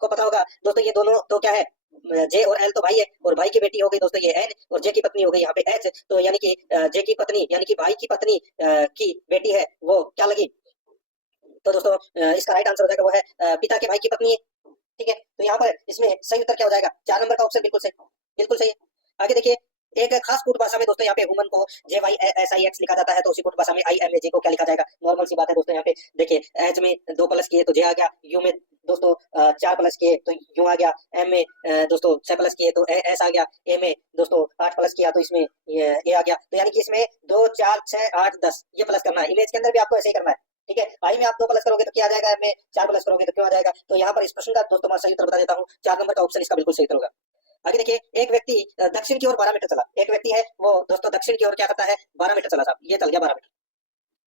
को पता होगा दोस्तों, ये दोनों तो क्या है, जे और एल तो भाई है, और भाई की बेटी हो गई दोस्तों ये एन, और जे की पत्नी हो गई यहाँ पे एच, तो यानी कि जे की पत्नी यानी कि भाई की पत्नी की बेटी है वो क्या लगी, तो दोस्तों इसका राइट आंसर हो जाएगा वो है पिता के भाई की पत्नी है, ठीक है। तो यहाँ पर इसमें सही उत्तर क्या हो जाएगा, 4 नंबर का ऑप्शन बिल्कुल सही, बिल्कुल सही है। आगे देखिए एक खास कूट भाषा में दोस्तों यहाँ पे वुमन को जे वाई एस आई एक्स लिखा जाता है, तो उसी कूट भाषा में आई एम ए जे को क्या लिखा जाएगा, नॉर्मल सी बात है दोस्तों। यहाँ पे देखिए एच में 2 प्लस किए तो जे आ गया, यू में दोस्तों 4 प्लस किए तो यू आ गया, एम में दोस्तों 6 प्लस किए तो एस आ गया, ए में दोस्तों 8 प्लस किया तो इसमें ए आ गया। तो यानी कि इसमें 2 4 6 8 10 ये प्लस करना है, इमेज के अंदर भी आपको ऐसे ही करना है, ठीक है। आई में आप 2 प्लस करोगे तो क्या आ जाएगा, में 4 प्लस करोगे तो क्यों आ जाएगा। तो यहाँ पर इस प्रश्न का दोस्तों मैं सही उत्तर बता देता हूँ, 4 नंबर का ऑप्शन इसका बिल्कुल सही उत्तर होगा। आगे देखिए एक व्यक्ति दक्षिण की ओर 12 मीटर चला, एक व्यक्ति है वो दोस्तों दक्षिण की ओर क्या करता है, 12 मीटर चला साहब, ये चल गया 12 मीटर,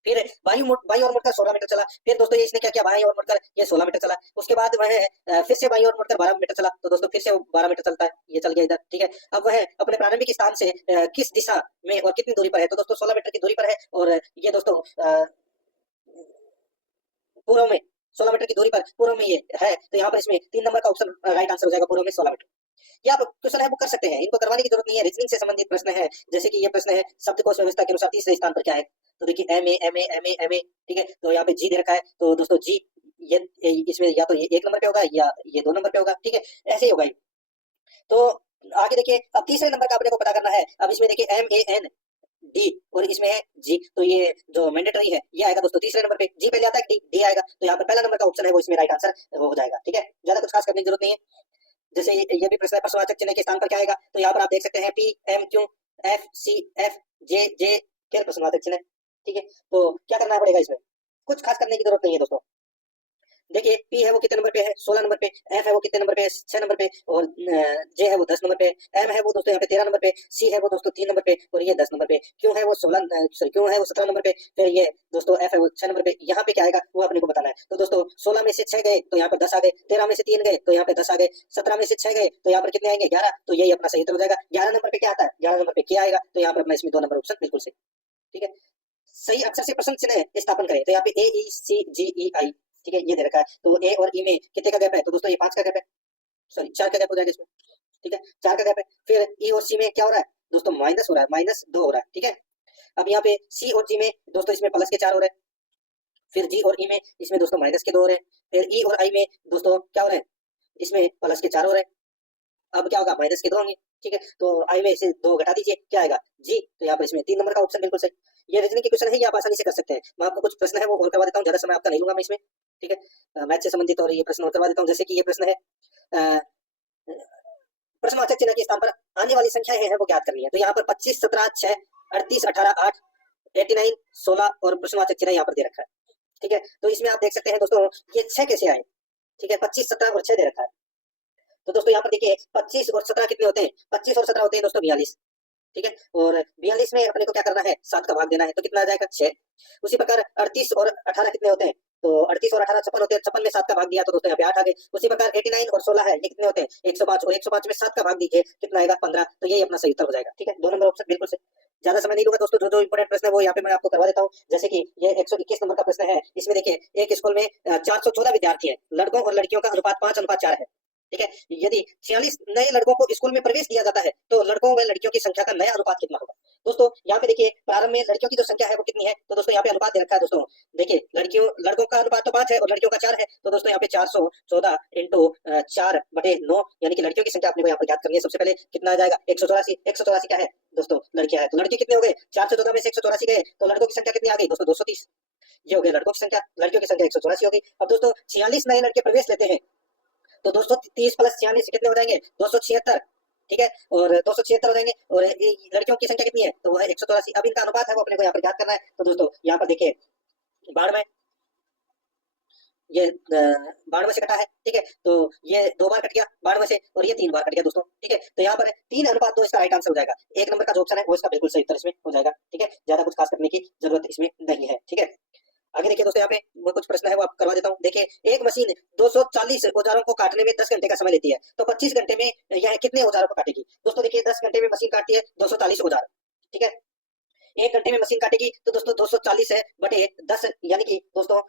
फिर बाई और मुड़कर 16 मीटर चला, फिर दोस्तों ये इसने क्या किया, बाई और मुड़कर ये 16 मीटर चला, उसके बाद वह फिर से बाई और मुड़कर 12 मीटर चला, तो दोस्तों फिर से वो 12 मीटर चलता है, ये चल गया इधर, ठीक है। अब वह अपने प्रारंभिक स्थान से किस दिशा में और कितनी दूरी पर है, तो दोस्तों 16 मीटर की दूरी पर है, और ये दोस्तों पूर्व में 16 मीटर की दूरी पर पूर्व में ये है, तो यहाँ पर इसमें 3 नंबर का ऑप्शन राइट आंसर हो जाएगा, पूर्व में 16 मीटर। ये आप क्वेश्चन है वो कर सकते हैं, इनको करवाने की जरूरत नहीं है, रीजनिंग से संबंधित प्रश्न है। जैसे कि ये प्रश्न है शब्दकोश व्यवस्था के अनुसार तीसरे स्थान पर क्या है, तो देखिए M A M A M A M A, ठीक है। तो यहाँ पे जी दे रखा है, तो दोस्तों जी ये इसमें या तो ये 1 नंबर पे होगा या ये 2 नंबर पे होगा, ठीक है, ऐसे ही होगा ये। तो आगे देखिए अब तीसरे नंबर का अपने को पता करना है। अब इसमें देखिए एम ए एन डी और इसमें है जी, तो ये जो मैंडेटरी है ये आएगा दोस्तों तीसरे नंबर पे, जी पहले आता है डी डी आएगा, तो यहाँ पर पहला नंबर का ऑप्शन है वो इसमें राइट आंसर हो जाएगा, ठीक है। ज्यादा कुछ खास करने की जरूरत नहीं है। जैसे ये भी प्रश्न है प्रश्नवाचक चिन्ह के स्थान पर क्या आएगा, तो यहाँ पर आप देख सकते हैं P M Q F C F J J, फिर प्रश्नवाचक चिन्ह, ठीक है। तो क्या करना पड़ेगा, इसमें कुछ खास करने की जरूरत नहीं है दोस्तों। देखिए पी है वो कितने नंबर पे है, 16 नंबर पे, एफ है वो कितने नंबर पे है, 6 नंबर पे, और जे है वो 10 नंबर पे, एम है वो दोस्तों यहाँ पे 13 नंबर पे, सी है वो दोस्तों 3 नंबर पे, और ये 10 नंबर पे, क्यू है वो 16 सॉरी क्यू है वो 17 नंबर पे, फिर ये दोस्तों एफ है वो 6 नंबर पे। यहाँ पे क्या आएगा वो अपने को बताना है। तो दोस्तों 16 में से 6 गए तो यहाँ पर 10 आ गए, 13 में से 3 गए तो यहाँ पे 10 आ गए, 17 में से 6 गए तो यहाँ पर कितने आएंगे 11, तो यही अपना सही उत्तर हो जाएगा। 11 नंबर पे क्या आता है, 11 नंबर पे क्या आएगा, तो यहाँ पर अपना इसमें 2 नंबर ऑप्शन बिल्कुल सही, ठीक है। सही अक्षर से प्रश्न चिन्ह स्थापन करें, तो यहाँ पे ए ई सी जी ई आई, ठीक है, ये दे रखा है। तो ए और ई में कितने का गैप है, तो दोस्तों ये 5 का गैप है, सॉरी 4 का गैप हो जाएगा इसमें, ठीक है, 4 का गैप है। फिर ई और सी में क्या हो रहा है दोस्तों, माइनस हो रहा है, -2 हो रहा है, ठीक है। अब यहाँ पे सी और जी में दोस्तों इसमें प्लस के 4 हो रहे हैं, फिर जी और ई में इसमें दोस्तों माइनस के 2 हो रहे हैं, फिर ई और आई में दोस्तों क्या हो रहे हैं, इसमें प्लस के 4 हो रहे हैं। अब क्या होगा, माइनस के 2 होंगे, ठीक है। तो आई में से 2 घटा दीजिए, क्या आएगा जी, तो यहाँ पर इसमें 3 नंबर का ऑप्शन बिल्कुल सही। ये रीजनिंग के क्वेश्चन है, ये आप आसानी से कर सकते हैं। मैं आपको कुछ प्रश्न है वो और करवा देता हूँ, ज्यादा समय आपका नहीं लूंगा मैं इसमें, ठीक है। मैथ से संबंधित और ये प्रश्न और करवा देता हूँ। जैसे कि ये प्रश्न है प्रश्नवाचक चिन्ह के स्थान पर आने वाली संख्याएं हैं वो ज्ञात करनी है। तो यहाँ पर 25 17 6 38 18 8 89 16 और प्रश्नवाचक चिन्ह यहाँ पर दे रखा है, ठीक है। तो इसमें आप देख सकते हैं दोस्तों ये 6 कैसे आए, ठीक है, 25 17 और 6 दे रखा है। तो दोस्तों यहाँ पर देखिए 25 और 17 कितने होते हैं, 25 और 17 होते हैं दोस्तों 42, ठीक है। और 42 में अपने को क्या करना है, 7 का भाग देना है, तो कितना आ जाएगा 6। उसी प्रकार 38 और 18 कितने होते हैं, तो 38 और 18 56 होते हैं, 56 में 7 का भाग दिया तो दोस्तों यहाँ पे 8 आ गए। उसी प्रकार 89 और 16 है, ये कितने होते हैं 105, और 105 में 7 का भाग दीजिए कितना आएगा 15, तो ये अपना सही उत्तर हो जाएगा। ठीक है, 2 नंबर ऑप्शन बिल्कुल से। ज्यादा समय नहीं लूंगा दोस्तों, जो जो इंपोर्टेंट प्रश्न है वो यहाँ पे मैं आपको करवा देता हूँ। जैसे कि ये 121 नंबर का प्रश्न है, इसमें देखिए एक स्कूल में 414 विद्यार्थी है, लड़कों और लड़कियों का अनुपात 5:4 है। ठीक है, यदि 46 नए लड़कों को स्कूल में प्रवेश दिया जाता है तो लड़कों व लड़कियों की संख्या का नया अनुपात कितना होगा। दोस्तों यहाँ पे देखिए प्रारंभ में लड़कियों की जो संख्या है वो कितनी है, तो दोस्तों यहाँ पे अनुपात दे रखा है दोस्तों। देखिए लड़कों का अनुपात तो 5 है और लड़कियों का 4 है, तो दोस्तों यहाँ पे 414 इंटू 4/9, यानी कि लड़कियों की संख्या अपने को यहाँ पर ज्ञात करनी है। सबसे पहले कितना आ जाएगा 184। 184 क्या है दोस्तों, लड़कियां है, तो लड़के कितने हो गए 414 में से 184 गए, तो लड़कों की संख्या कितनी आ गई दोस्तों 230। ये हो गया लड़कों की संख्या, लड़कियों की संख्या 184 हो गई। अब दोस्तों 46 नए लड़के प्रवेश लेते हैं, तो 230 प्लस 46 कितने हो जाएंगे 276। ठीक है, और 276 हो जाएंगे, और लड़कियों की संख्या कितनी है तो वह 184। अब इनका अनुपात है वो अपने को यहाँ पर ज्ञात करना है। तो दोस्तों यहाँ पर देखिए 92 ये 92 से कटा है। ठीक है, तो ये 2 बार कट गया 92 से, और ये 3 बार कट गया दोस्तों। ठीक है, तो यहाँ पर 3:2 इसका राइट आंसर हो जाएगा। 1 नंबर का जो ऑप्शन है वो इसका बिल्कुल सही उत्तर इसमें हो जाएगा। ठीक है, ज्यादा कुछ खास करने की जरूरत इसमें नहीं है। ठीक है, आगे देखिए दोस्तों, यहाँ पे वो कुछ प्रश्न है वो आप करवा देता हूँ। देखिए एक मशीन 240 औजारों को काटने में 10 घंटे का समय लेती है, तो 25 घंटे में यह कितने औजारों को काटेगी। दोस्तों देखिए 10 घंटे में मशीन काटती है 240 औजार। ठीक है, 1 घंटे में मशीन काटेगी तो दोस्तों 240 है बटे 10, यानी कि दोस्तों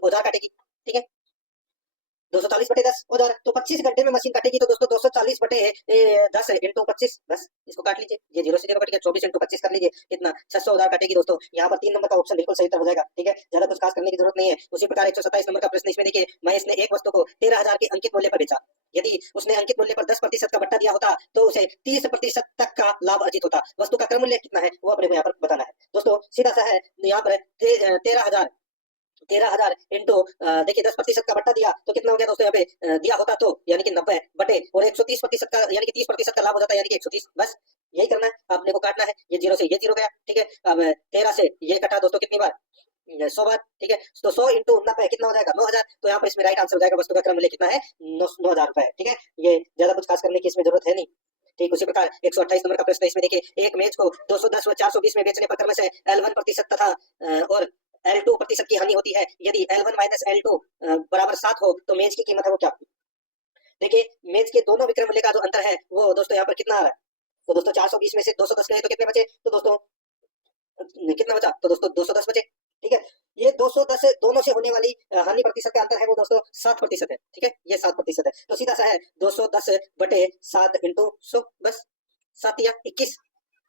औजार काटेगी। ठीक है, 240 बटे 10 औजार, तो 25 घंटे में मशीन काटेगी, तो दोस्तों 240 बटे 10 इंटू 25, बस इसको काट लीजिए, ये 0 से 0 कट गया, 24 इंटू 25 कर लीजिए, कितना 600 औजार काटेगी दोस्तों। यहाँ पर 3 नंबर का ऑप्शन बिल्कुल सही उत्तर हो जाएगा। ठीक है, ज्यादा कुछ खास करने की जरूरत नहीं है। उसी प्रकार 127 नंबर का प्रश्न इसमें देखिए, महेश ने एक वस्तु को 13,000 के अंकित मूल्य पर बेचा, यदि उसने अंकित मूल्य पर 10% का बट्टा दिया होता तो उसे 30% तक का लाभ अर्जित होता। वस्तु का क्रय मूल्य कितना है वो अपने को यहाँ पर बताना है। दोस्तों सीधा सा है, यहाँ पर 13,000 इंटू देखिए 10% का बट्टा दिया तो कितना हो गया दोस्तों, यहाँ पे दिया होता तो यानी कि 90 बटे, और 130% का यानी कि 30% का लाभ हो जाता है, यानी कि 130। बस यही करना है, आपने को काटना है। ये 0 से ये 0 गया। ठीक है, अब 13 से ये कटा दोस्तों कितनी बार 100 बार। ठीक है, तो 100 इंटू 90 कितना हो जाएगा 9,000, तो यहाँ पर इसमें राइट आंसर हो जाएगा वस्तु का क्रय मूल्य कितना है 9,000 रुपए। ठीक है, ये ज्यादा कुछ खास करने की इसमें जरूरत है नहीं। ठीक, उसी प्रकार 128 नंबर का प्रश्न है, इसमें देखिए एक मेज को 210 व 420 में बेचने पर क्रमशः L1% तथा और L2% की हानि होती है, यदि L1 माइनस L2 बराबर 7 हो तो मेज की कीमत है वो क्या। देखिए मेज के दोनों विक्रय मूल्य का जो अंतर है वो दोस्तों यहाँ पर कितना आ रहा है, तो दोस्तों 420 में से 210 गए तो कितने बचे, तो दोस्तों कितना बचा, तो दोस्तों 210 बचे। ठीक है, ये 210 दोनों से होने वाली हानि प्रतिशत का अंतर है वो दोस्तों 7% है। ठीक है, ये 7% है, तो सीधा सा है 210 बटे 7 इंटू 100, बस 7 या 21,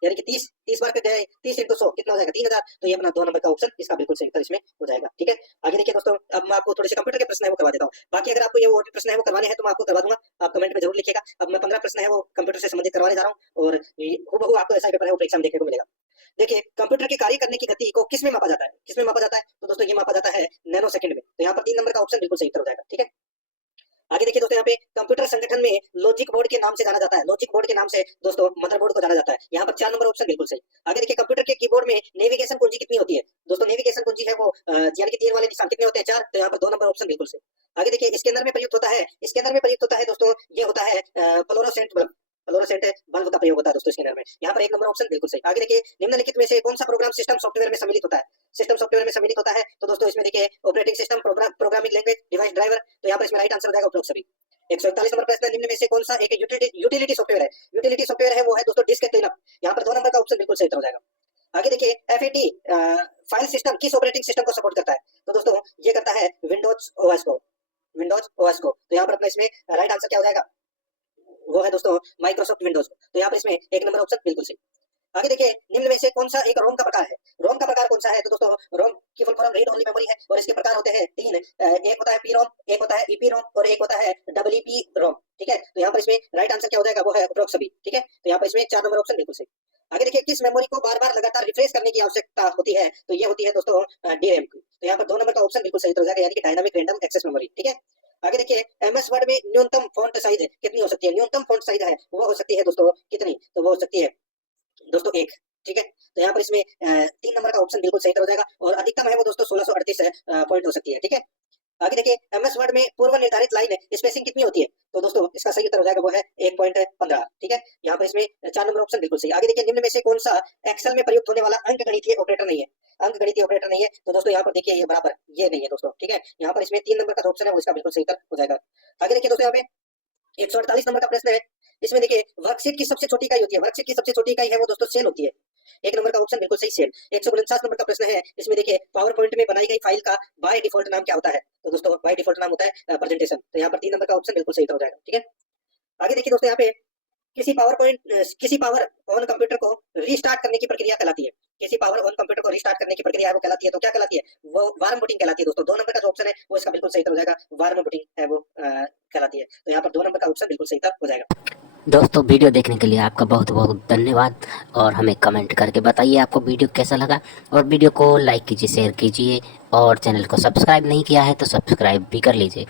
यानी कि 30 बार कट जाए, 30 इंटू 100 कितना हो जाएगा 3,000, तो ये अपना 2 नंबर का ऑप्शन इसका बिल्कुल सही उत्तर इसमें हो जाएगा। ठीक है, आगे देखिए दोस्तों, अब मैं आपको थोड़े से कंप्यूटर के प्रश्न है वो करवा देता हूँ। बाकी अगर आपको ये वो प्रश्न है वो करवाने हैं तो मैं आपको करवा दूंगा, आप कमेंट में जरूर लिखिएगा। अब मैं 15 प्रश्न है वो कंप्यूटर से संबंधित करवाने जा रहा हूँ, और हूबहू आपको ऐसा पेपर है वो परीक्षा में देखने को मिलेगा। देखिए कंप्यूटर के कार्य करने की गति को किस में मापा जाता है, किस में मापा जाता है, तो दोस्तों ये मापा जाता है नैनो सेकंड में। तो यहाँ पर 3 नंबर का ऑप्शन बिल्कुल सही उत्तर हो जाएगा। ठीक है, आगे देखिए दोस्तों, यहाँ पे कंप्यूटर संगठन में लॉजिक बोर्ड के नाम से जाना जाता है, लॉजिक बोर्ड के नाम से दोस्तों मदरबोर्ड को जाना जाता है। यहाँ पर 4 नंबर ऑप्शन बिल्कुल सही। आगे देखिए कंप्यूटर के कीबोर्ड में नेविगेशन कुंजी कितनी होती है, दोस्तों नेविगेशन कुंजी है वो यानी कि तीर वाले निशान कितने होते हैं 4, तो यहाँ पर 2 नंबर ऑप्शन बिल्कुल सही। आगे देखिए इसके अंदर में प्रयुक्त होता है, इसके अंदर में प्रयुक्त होता है दोस्तों, ये होता है फ्लोरोसेंट बल्ब, फ्लोरोसेंट बल्ब का प्रयोग होता है दोस्तों इसके अंदर में। यहाँ पर 1 नंबर ऑप्शन बिल्कुल सही। आगे देखिए निम्नलिखित में से कौन सा प्रोग्राम सिस्टम सॉफ्टवेयर में सम्मिलित होता है, सिस्टम सॉफ्टवेयर में सम्मिलित होता है, तो दोस्तों इसमें देखिए operating system, programming language, device driver, तो यहाँ पर इसमें राइट आंसर हो जाएगा उपरोक्त सभी। 141 नंबर प्रश्न, निम्न में से कौन सा एक यूटिलिटी सॉफ्टवेयर है, यूटिलिटी सॉफ्टवेयर है वो है दोस्तों डिस्क क्लीनअप। यहाँ पर 2 नंबर का ऑप्शन बिल्कुल सही हो जाएगा। आगे देखिए FAT फाइल सिस्टम किस ऑपरेटिंग सिस्टम को सपोर्ट करता है, तो दोस्तों ये करता है विंडोज ओएस को, विंडोज ओएस को। तो यहाँ पर अपना इसमें राइट आंसर क्या हो जाएगा, वो है दोस्तों माइक्रोसॉफ्ट विंडोज। तो यहाँ पर इसमें 1 नंबर ऑप्शन बिल्कुल सही। आगे देखिए निम्न में से कौन सा एक रोम का प्रकार है, रोम का प्रकार कौन सा है, तो दोस्तों रोम की full form read only memory है, और इसके प्रकार होते हैं 3, एक होता है पी रोम, एक होता है ईपी रोम, और एक होता है डब्ल्यूपी रोम। ठीक है, तो यहाँ पर इसमें राइट आंसर क्या हो जाएगा, वो है उपरोक्त सभी। ठीक है, तो यहाँ पर इसमें 4 नंबर ऑप्शन बिल्कुल सही। आगे देखिए किस मेमोरी को बार बार लगातार रिफ्रेश करने की आवश्यकता होती है, तो ये होती है दोस्तों DRAM की। तो यहाँ पर 2 नंबर का ऑप्शन बिल्कुल सही हो जाएगा, यानी कि डायनामिक रैंडम एक्सेस मेमोरी। ठीक है, आगे देखिए MS वर्ड में न्यूनतम फॉन्ट साइज कितनी हो सकती है, न्यूनतम फॉन्ट साइज है वो हो सकती है दोस्तों कितनी, तो वो हो सकती है दोस्तों 1। ठीक है, तो यहाँ पर इसमें 3 नंबर का ऑप्शन बिल्कुल सही हो जाएगा, और अधिकतम है वो दोस्तों 1638 पॉइंट हो सकती है। ठीक है, आगे देखिए MS वर्ड में पूर्व निर्धारित लाइन स्पेसिंग कितनी होती है, तो दोस्तों इसका सही उत्तर हो जाएगा वो है 1.15। ठीक है, यहाँ पर इसमें 4 नंबर ऑप्शन बिल्कुल सही। आगे देखिए निम्न में से कौन सा एक्सेल में प्रयुक्त होने वाला अंकगणितीय ऑपरेटर नहीं है, अंकगणितीय ऑपरेटर नहीं है, तो दोस्तों यहाँ पर देखिए ये बराबर ये नहीं है दोस्तों, ठीक है। यहाँ पर इसमें 3 नंबर का जो ऑप्शन है वो इसका बिल्कुल सही उत्तर हो जाएगा। आगे देखिए दोस्तों, यहाँ पे 148 नंबर का प्रश्न है। इसमें देखिए वर्कशीट की सबसे छोटी इकाई होती है, वर्कशीट की सबसे छोटी इकाई है वो दोस्तों सेल होती है। 1 नंबर का ऑप्शन बिल्कुल सही, सेल। 149 नंबर का प्रश्न है। इसमें देखिए पावर पॉइंट में बनाई गई फाइल का बाय डिफॉल्ट नाम क्या होता है? तो दोस्तों बाय डिफॉल्ट नाम होता है प्रेजेंटेशन। तो यहाँ पर 3 नंबर का ऑप्शन बिल्कुल सही उत्तर हो जाएगा, ठीक है। आगे देखिए दोस्तों, यहाँ पे किसी पावर ऑन कंप्यूटर को रीस्टार्ट करने की प्रक्रिया कहलाती है। किसी पावर ऑन कंप्यूटर को रीस्टार्ट करने की प्रक्रिया है वो कहलाती है, तो क्या कहलाती है? वो वार्म बूटिंग कहलाती है दोस्तों। 2 नंबर का जो ऑप्शन है वो इसका बिल्कुल सही उत्तर हो जाएगा, वार्म बूटिंग है वो कहलाती है। तो यहाँ पर 2 नंबर का ऑप्शन बिल्कुल सही उत्तर हो जाएगा। दोस्तों वीडियो देखने के लिए आपका बहुत बहुत धन्यवाद और हमें कमेंट करके बताइए आपको वीडियो कैसा लगा और वीडियो को लाइक कीजिए, शेयर कीजिए और चैनल को सब्सक्राइब नहीं किया है तो सब्सक्राइब भी कर लीजिए।